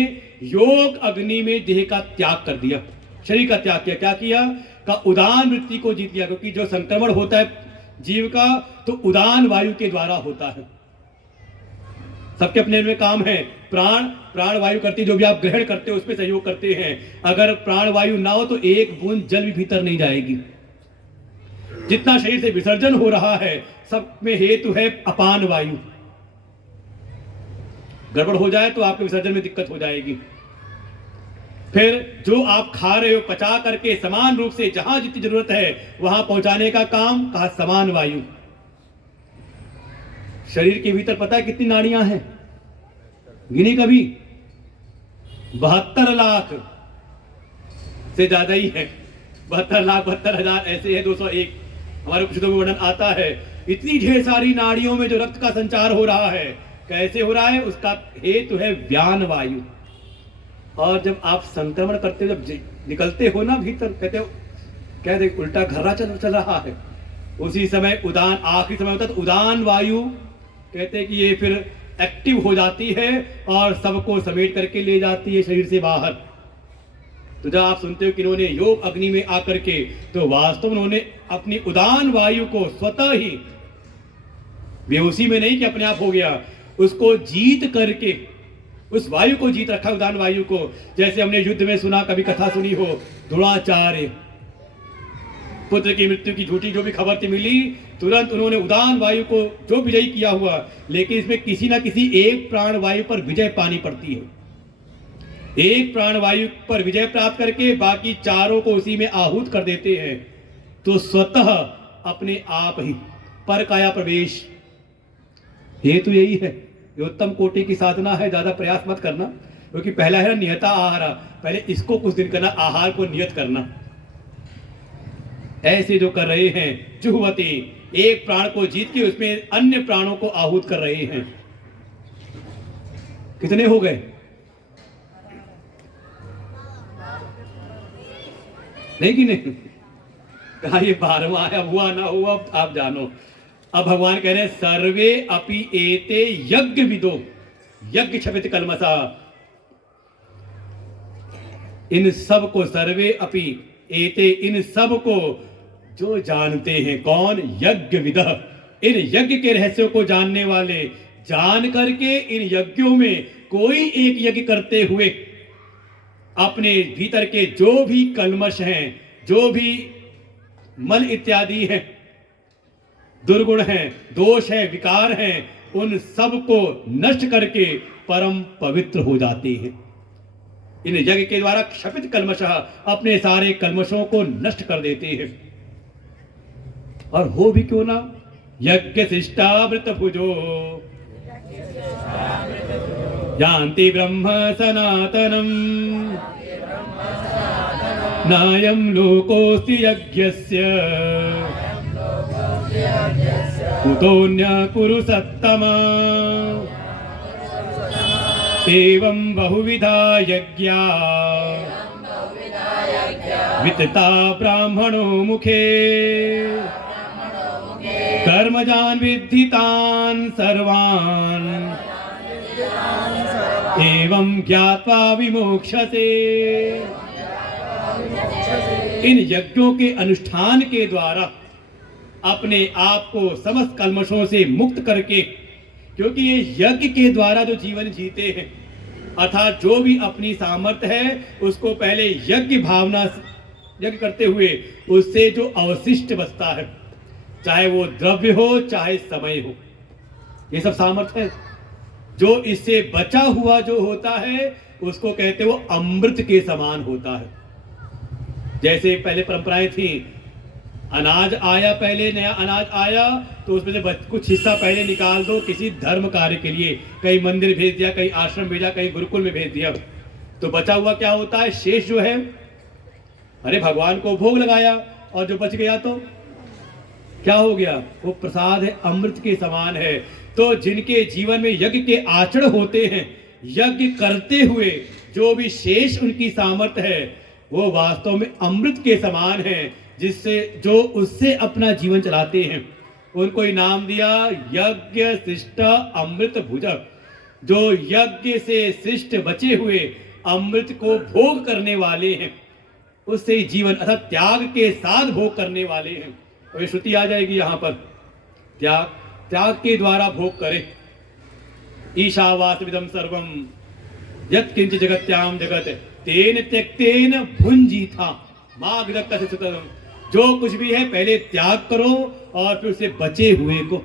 योग अग्नि में देह का त्याग कर दिया, शरीर का त्याग किया। क्या किया? का उदान वृत्ति को जीत लिया। क्योंकि जो संक्रमण होता है जीव का, तो उदान वायु के द्वारा होता है। सबके अपने में काम है। प्राण, प्राण वायु करती, जो भी आप ग्रहण करते हो उसमें सहयोग करते हैं। अगर प्राण वायु ना हो तो एक बूंद जल भी भीतर नहीं जाएगी। जितना शरीर से विसर्जन हो रहा है, सब में हेतु है अपान वायु। गड़बड़ हो जाए तो आपके विसर्जन में दिक्कत हो जाएगी। फिर जो आप खा रहे हो, पचा करके समान रूप से जहां जितनी जरूरत है वहां पहुंचाने का काम, कहा समान वायु। शरीर के भीतर पता है कितनी नाड़ियां हैं? गिनी कभी? 72 लाख से ज्यादा ही है। 72 लाख 72,000 ऐसे है, 201 हमारे उपनिषदों में वर्णन आता है। इतनी ढेर सारी नाड़ियों में जो रक्त का संचार हो रहा है, कैसे हो रहा है? उसका हेतु है व्यान वायु। और जब आप संक्रमण करते हो, जब निकलते हो ना भीतर, कहते उल्टा घर्रा चल रहा है, उसी समय उदान, आखिरी समय होता है तो उदान वायु कहते हैं कि ये फिर एक्टिव हो जाती है और सबको समेट करके ले जाती है शरीर से बाहर। तो जब आप सुनते हो कि इन्होंने योग अग्नि में आकर के, तो वास्तव में उन्होंने अपनी उदान वायु को स्वतः ही, बेहोशी में नहीं कि अपने आप हो गया, उसको जीत करके, उस वायु को जीत रखा, उदान वायु को। जैसे हमने युद्ध में सुना, कभी कथा सुनी हो, द्रोणाचार्य पुत्र की मृत्यु की झूठी जो भी खबर थी मिली, तुरंत उन्होंने उदान वायु को जो विजयी किया हुआ, लेकिन इसमें किसी ना किसी एक प्राण वायु पर विजय पानी पड़ती है। एक प्राण वायु पर विजय प्राप्त करके बाकी चारों को उसी में आहूत कर देते हैं। तो स्वतः अपने आप ही पर काया प्रवेश, हेतु यही है। ये उत्तम कोटि की साधना है, ज्यादा प्रयास मत करना। क्योंकि पहला है नियता आहार, पहले इसको कुछ दिन करना, आहार को नियत करना। ऐसे जो कर रहे हैं जुहवती, एक प्राण को जीत के उसमें अन्य प्राणों को आहूत कर रहे हैं। कितने हो गए? नहीं कि नहीं? कहा ये 12वां है, हुआ ना हुआ आप जानो। अब भगवान कह रहे हैं सर्वे अपि एते यज्ञ विदो, यज्ञ क्षपित कलमसा। इन सब को, सर्वे अपि एते, इन सब को जो जानते हैं, कौन? यज्ञ विदः, इन यज्ञ के रहस्यों को जानने वाले, जान करके इन यज्ञों में कोई एक यज्ञ करते हुए अपने भीतर के जो भी कल्मश हैं, जो भी मल इत्यादि हैं, दुर्गुण हैं, दोष हैं, विकार हैं, उन सब को नष्ट करके परम पवित्र हो जाते हैं। इन यज्ञ के द्वारा क्षपित कल्मशः, अपने सारे कल्मशों को नष्ट कर देते हैं। और हो भी क्यों ना, यज्ञ शिष्टामृत भुजो यान्ति ब्रह्म सनातनम, नायं लोकोऽस्ति यज्ञस्य कुतोऽन्य कुरु सत्तमा। एवं बहुविधा यज्ञा वितता ब्राह्मणो मुखे कर्मजान विद्धितान सर्वान एवं ज्ञात्वा विमोक्षसे। इन यज्ञों के अनुष्ठान के द्वारा अपने आप को समस्त कल्मशों से मुक्त करके, क्योंकि ये यज्ञ के द्वारा जो जीवन जीते हैं, अर्थात जो भी अपनी सामर्थ्य है उसको पहले यज्ञ भावना यज्ञ करते हुए उससे जो अवशिष्ट बचता है, चाहे वो द्रव्य हो चाहे समय हो, ये सब सामर्थ्य है। जो इससे बचा हुआ जो होता है उसको कहते वो अमृत के समान होता है। जैसे पहले परंपराएं थी, अनाज आया, पहले नया अनाज आया तो उसमें से कुछ हिस्सा पहले निकाल दो किसी धर्म कार्य के लिए, कहीं मंदिर भेज दिया, कहीं आश्रम भेजा, कहीं गुरुकुल में भेज दिया, तो बचा हुआ क्या होता है, शेष जो है, अरे भगवान को भोग लगाया और जो बच गया तो क्या हो गया, वो प्रसाद है, अमृत के समान है। तो जिनके जीवन में यज्ञ के आचरण होते हैं, यज्ञ करते हुए जो भी शेष उनकी सामर्थ्य है वो वास्तव में अमृत के समान है, जिससे जो उससे अपना जीवन चलाते हैं उनको इनाम दिया यज्ञ शिष्ट अमृत भुज। जो यज्ञ से शिष्ट बचे हुए अमृत को भोग करने वाले हैं, उससे जीवन अर्थात त्याग के साथ भोग करने वाले हैं। तो ये श्रुति आ जाएगी यहाँ पर, त्याग के द्वारा भोग करे। ईशावासविदं सर्वम यत् किंचित् जगत्याम जगत तेन त्यक्तेन भुंजीथा मागधक्कस्य सुतम। जो कुछ भी है पहले त्याग करो और फिर उसे बचे हुए को।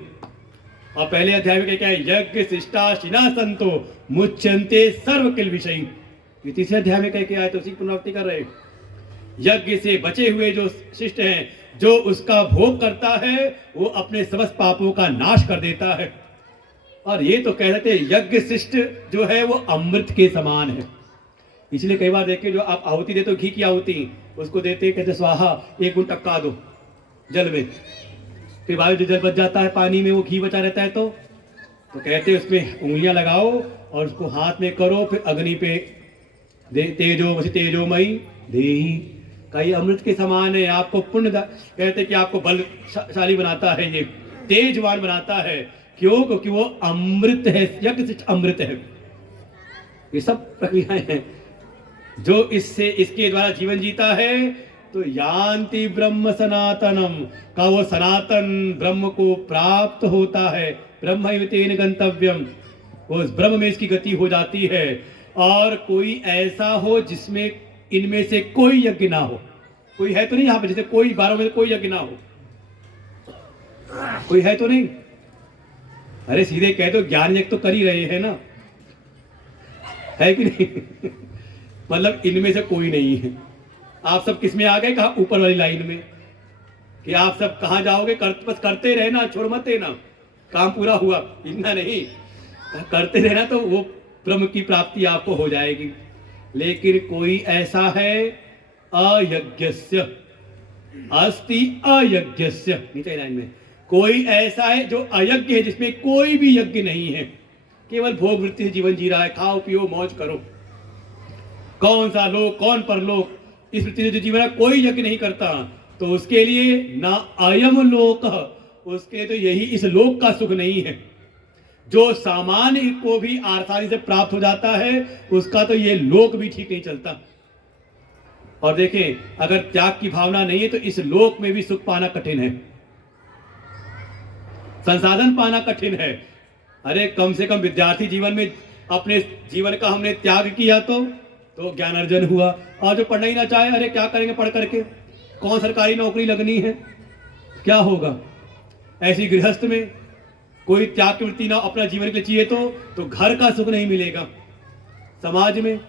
और पहले अध्याय में क्या है, यज्ञ शिष्टा शिना संतो मुच्यन्ते सर्व किल विषय। तीसरे अध्याय में क्या आया तो उसी पुनरावृत्ति कर रहे। यज्ञ से बचे हुए जो शिष्ट हैं, जो उसका भोग करता है वो अपने समस्त पापों का नाश कर देता है। और ये तो कह देते यज्ञ शिष्ट जो है वो अमृत के समान है। इसलिए कई बार देखे जो आप आहुति देते हो, घी की आहुति उसको देते कहते स्वाहा, एक गुण टपका दो जल में, फिर बाद जो जल बच जाता है पानी में वो घी बचा रहता है, तो कहते उसमें उंगलियां लगाओ और उसको हाथ में करो, फिर अग्नि पे दे, तेजोमयी देही। कई अमृत के समान है, आपको पुण्य कहते कि आपको बलशाली बनाता है, ये तेजवान बनाता है। क्यों? क्योंकि वो अमृत है, यज्ञ शिष्ट अमृत है। ये सब प्रक्रियाएं हैं जो इससे इसके द्वारा जीवन जीता है तो यान्ति ब्रह्म सनातनम का वो सनातन ब्रह्म को प्राप्त होता है। ब्रह्मैव तेन गंतव्यम, वो ब्रह्म में इसकी गति हो जाती है। और कोई ऐसा हो जिसमें इनमें से कोई यज्ञ ना हो। कोई है तो नहीं यहाँ पे, जैसे कोई 12 में कोई यज्ञ ना हो, कोई है तो नहीं। अरे सीधे कह दो ज्ञान यज्ञ तो कर ही रहे हैं ना, है कि नहीं? मतलब इनमें से कोई नहीं है। आप सब किस में आ गए? कहा ऊपर वाली लाइन में, कि आप सब कहाँ जाओगे? बस करते रहना, छोड़ मत देना, काम पूरा हुआ इतना नहीं, करते रहना तो वो ब्रह्म की प्राप्ति आपको हो जाएगी। लेकिन कोई ऐसा है अयज्ञस्य अस्ति अयज्ञस्य, नीचे लाइन में, कोई ऐसा है जो अयज्ञ है, जिसमें कोई भी यज्ञ नहीं है, केवल भोग वृत्ति से जीवन जी रहा है, खाओ पियो मौज करो। कौन सा लोक कौन परलोक, इस वृत्ति से जो जीवन है, कोई यज्ञ नहीं करता, तो उसके लिए ना अयम लोक, उसके तो यही इस लोक का सुख नहीं है। जो सामान्य को भी आसानी से प्राप्त हो जाता है उसका तो ये लोक भी ठीक नहीं चलता। और देखें, अगर त्याग की भावना नहीं है तो इस लोक में भी सुख पाना कठिन है, संसाधन पाना कठिन है। अरे कम से कम विद्यार्थी जीवन में अपने जीवन का हमने त्याग किया तो ज्ञान अर्जन हुआ। और जो पढ़ना ही ना चाहे, अरे क्या करेंगे पढ़ करके, कौन सरकारी नौकरी लगनी है, क्या होगा? ऐसी गृहस्थ में कोई त्याग की वृत्ति ना अपना जीवन के लिए चाहिए तो घर का सुख नहीं मिलेगा समाज में।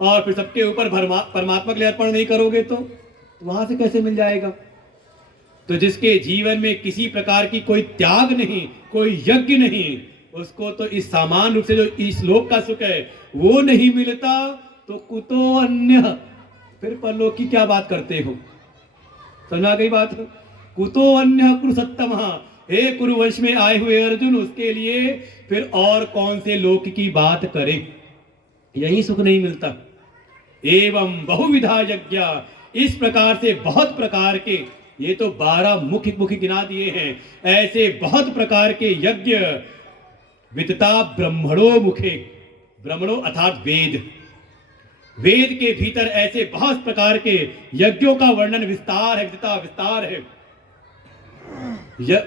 और फिर सबके ऊपर परमात्मा के लिए अर्पण नहीं करोगे तो वहां से कैसे मिल जाएगा? तो जिसके जीवन में किसी प्रकार की कोई त्याग नहीं, कोई यज्ञ नहीं, उसको तो इस सामान्य रूप से जो इस लोक का सुख है वो नहीं मिलता, तो कुतो अन्य, फिर परलोक की क्या बात करते हो? समझा गई बात? कुतो अन्य कुरु सत्तम, हे कुरुवंश में आए हुए अर्जुन, उसके लिए फिर और कौन से लोक की बात करें? यही सुख नहीं मिलता। एवं बहुविधा यज्ञ, इस प्रकार से बहुत प्रकार के ये तो 12 मुख्य मुख्य गिना दिए हैं। ऐसे बहुत प्रकार के यज्ञ विदता ब्रह्मणो मुखे, ब्रह्मणो अर्थात वेद, वेद के भीतर ऐसे बहुत प्रकार के यज्ञों का वर्णन विस्तार है, विदता विस्तार है।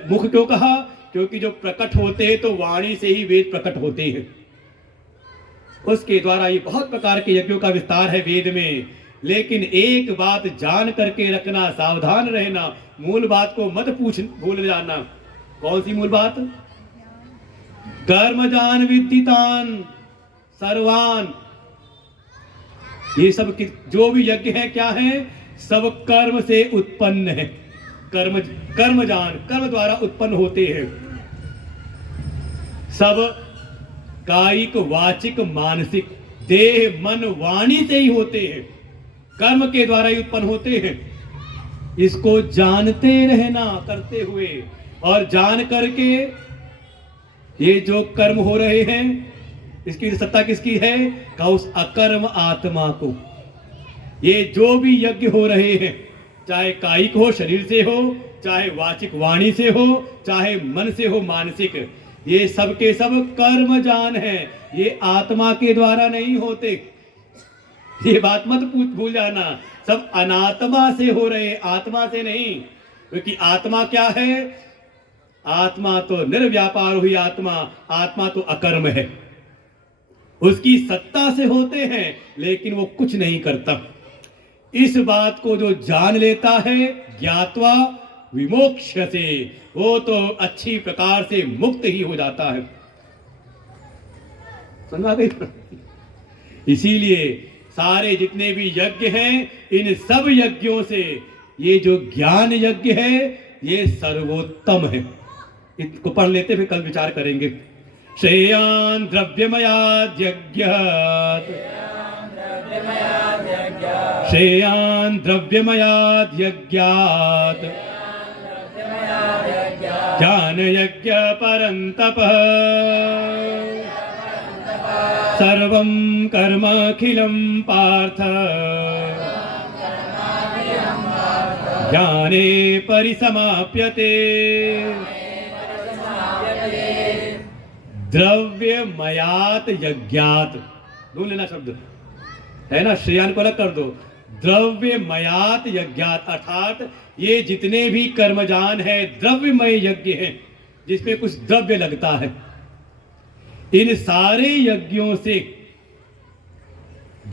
मुख क्यों कहा? क्योंकि जो प्रकट होते हैं तो वाणी से ही वेद प्रकट होते हैं, उसके द्वारा ये बहुत प्रकार के यज्ञों का विस्तार है वेद में। लेकिन एक बात जान करके रखना, सावधान रहना, मूल बात को मत भूल जाना। कौन सी मूल बात? कर्म जान विदितान सर्वान। ये सब जो भी यज्ञ है क्या है? सब कर्म से उत्पन्न है। कर्म जान, कर्म द्वारा उत्पन्न होते हैं। सब कायिक वाचिक मानसिक, देह मन वाणी से ही होते हैं, कर्म के द्वारा ही उत्पन्न होते हैं। इसको जानते रहना करते हुए, और जान करके ये जो कर्म हो रहे हैं इसकी सत्ता किसकी है? का उस अकर्म आत्मा को। ये जो भी यज्ञ हो रहे हैं, चाहे कायिक हो शरीर से हो, चाहे वाचिक वाणी से हो, चाहे मन से हो मानसिक, ये सब के सब कर्म जान है, ये आत्मा के द्वारा नहीं होते। ये बात मत भूल जाना। सब अनात्मा से हो रहे, आत्मा से नहीं। क्योंकि आत्मा क्या है? आत्मा तो निर्व्यापार हुई आत्मा, आत्मा तो अकर्म है, उसकी सत्ता से होते हैं लेकिन वो कुछ नहीं करता। इस बात को जो जान लेता है ज्ञात्वा विमोक्ष्यते, वो तो अच्छी प्रकार से मुक्त ही हो जाता है। समझ आ गई? इसीलिए सारे जितने भी यज्ञ हैं, इन सब यज्ञों से ये जो ज्ञान यज्ञ है ये सर्वोत्तम है। इसको पढ़ लेते फिर कल विचार करेंगे। श्रेयान् द्रव्यमयाद् यज्ञात्, श्रेयान् द्रव्यमयाद् यज्ञात् ज्ञान यज्ञ परन्तपः सर्वं कर्माखिलं पार्थ ज्ञाने परिसमाप्यते। द्रव्यमयात् यज्ञात्, ढूंढ लेना शब्द है ना, श्रेयान को अलग कर दो। द्रव्यमयात् यज्ञात् अर्थात ये जितने भी कर्मजान है द्रव्यमय यज्ञ हैं, जिसमें कुछ द्रव्य लगता है। इन सारे यज्ञों से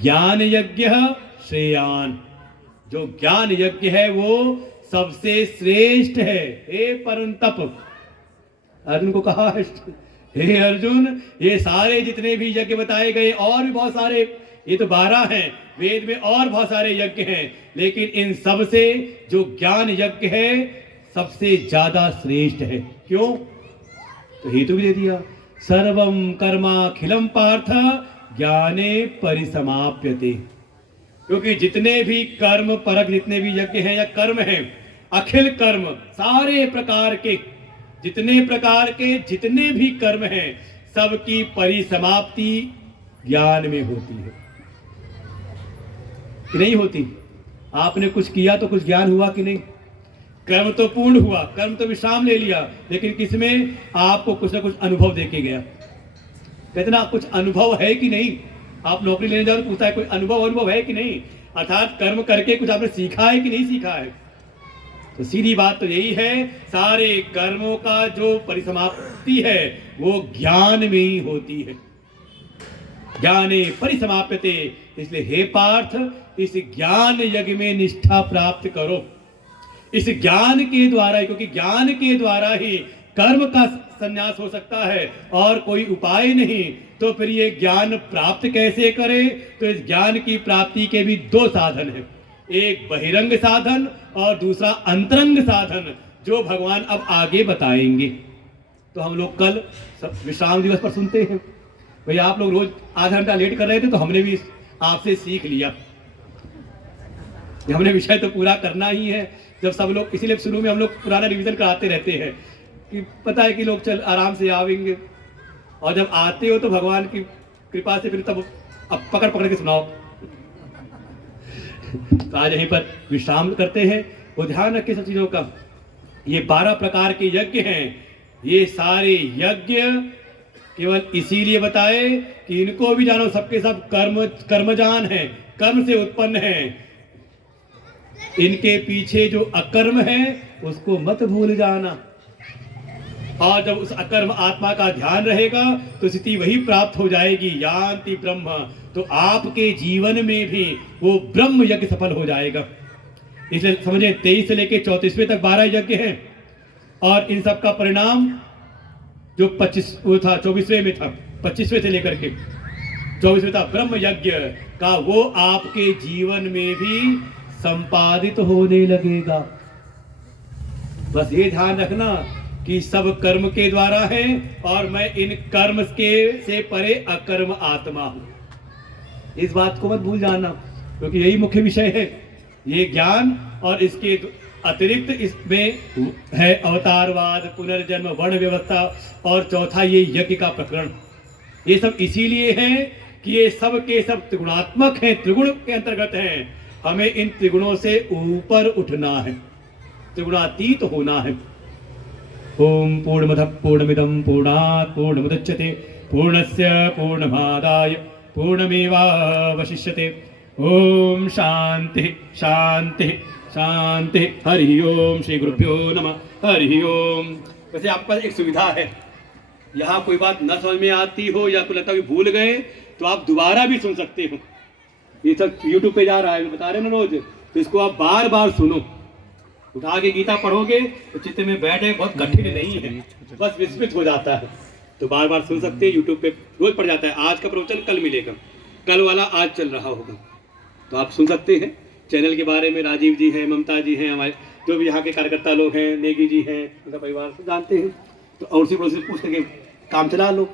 ज्ञान यज्ञ श्रेयान, जो ज्ञान यज्ञ है वो सबसे श्रेष्ठ है। हे परंतप, अर्जुन को कहा है, हे अर्जुन ये सारे जितने भी यज्ञ बताए गए, और भी बहुत सारे, ये तो 12 हैं, वेद में और बहुत सारे यज्ञ हैं, लेकिन इन सब से जो ज्ञान यज्ञ है सबसे ज्यादा श्रेष्ठ है। क्यों? तो हेतु भी दे दिया, सर्वम कर्माखिलम पार्थ ज्ञाने परिसमाप्यते। क्योंकि जितने भी कर्म परक जितने भी यज्ञ हैं या कर्म हैं, अखिल कर्म, सारे प्रकार के जितने प्रकार के जितने भी कर्म हैं, सबकी परिसमाप्ति ज्ञान में होती है कि नहीं होती? आपने कुछ किया तो कुछ ज्ञान हुआ कि नहीं? कर्म तो पूर्ण हुआ, कर्म तो विश्राम ले लिया, लेकिन किसमें? आपको कुछ ना कुछ अनुभव देके गया। कहते ना कुछ अनुभव है कि नहीं? आप नौकरी लेने जाओ तो पूछता है कोई अनुभव है कि नहीं, अर्थात कर्म करके कुछ आपने सीखा है कि नहीं सीखा है। तो सीधी बात तो यही है, सारे कर्मों का जो परिसमाप्ति है वो ज्ञान में ही होती है। ज्ञाने परिसमाप्यते। इसलिए हे पार्थ, इस ज्ञान यज्ञ में निष्ठा प्राप्त करो। इस ज्ञान के द्वारा, क्योंकि ज्ञान के द्वारा ही कर्म का संन्यास हो सकता है और कोई उपाय नहीं। तो फिर ये ज्ञान प्राप्त कैसे करें? तो इस ज्ञान की प्राप्ति के भी 2 साधन हैं, एक बहिरंग साधन और दूसरा अंतरंग साधन, जो भगवान अब आगे बताएंगे। तो हम लोग कल विश्राम दिवस पर सुनते हैं, भाई आप लोग रोज आधा घंटा लेट कर रहे थे तो हमने भी आपसे सीख लिया, हमने विषय तो पूरा करना ही है। जब सब लोग, इसीलिए शुरू में हम लोग पुराना रिवीजन कराते रहते हैं कि पता है कि लोग चल आराम से आवेंगे, और जब आते हो तो भगवान की कृपा से फिर तब अब पकड़ के सुनाओ। तो आज यहीं पर विश्राम करते हैं। वो ध्यान रखें सब चीजों का। ये 12 प्रकार के यज्ञ हैं। ये सारे यज्ञ केवल इसीलिए बताए कि इनको भी जानो, सबके सब कर्मजान हैं, कर्म से उत्पन्न हैं। इनके पीछे जो अकर्म है उसको मत भूल जाना। और जब उस अकर्म आत्मा का ध्यान रहेगा तो स्थिति वही प्राप्त हो जाएगी, यान्ति ब्रह्म। तो आपके जीवन में भी वो ब्रह्म यज्ञ सफल हो जाएगा। इसलिए समझे 23 से लेकर 34वें तक 12 यज्ञ हैं, और इन सब का परिणाम जो 24वें में था, 25वें से लेकर के 24वें था ब्रह्म यज्ञ का, वो आपके जीवन में भी संपादित होने लगेगा। बस ये ध्यान रखना कि सब कर्म के द्वारा है, और मैं इन कर्म के से परे अकर्म आत्मा हूं। इस बात को मत भूल जाना, क्योंकि यही मुख्य विषय है। ये ज्ञान और इसके अतिरिक्त इसमें है अवतारवाद, पुनर्जन्म, वर्ण व्यवस्था, और चौथा ये यज्ञ का प्रकरण। ये सब इसीलिए है कि ये सब के सब त्रिगुणात्मक हैं, त्रिगुण के अंतर्गत हैं। हमें इन त्रिगुणों से ऊपर उठना है, त्रिगुणातीत होना है। ओम पूर्णमदः पूर्णमिदं पूर्णात् पूर्णमुदच्यते पूर्णस्य पूर्णमादाय पूर्णमेवावशिष्यते। ओम शांति शांति शांति। हरि ओम। श्री गुरुभ्यो नमः। हरि ओम। वैसे आपके पास एक सुविधा है, यहाँ कोई बात न समझ में आती हो या कोई लगता है भूल गए तो आप दोबारा भी सुन सकते हो। ये सब YouTube पे जा रहा है, बता रहे हैं ना रोज, तो इसको आप बार बार सुनो। उठा के गीता पढ़ोगे तो चित्त में बैठे, बहुत कठिन नहीं है, बस विस्मित हो जाता है। तो बार बार सुन सकते हैं, YouTube पे रोज पढ़ जाता है। आज का प्रवचन कल मिलेगा, कल वाला आज चल रहा होगा, तो आप सुन सकते हैं। चैनल के बारे में राजीव जी हैं, ममता जी हैं, हमारे जो भी यहाँ के कार्यकर्ता लोग हैं, नेगी जी हैं, उनका परिवार सब जानते हैं। तो और उसी पड़ोसी पूछ करके काम चला लो।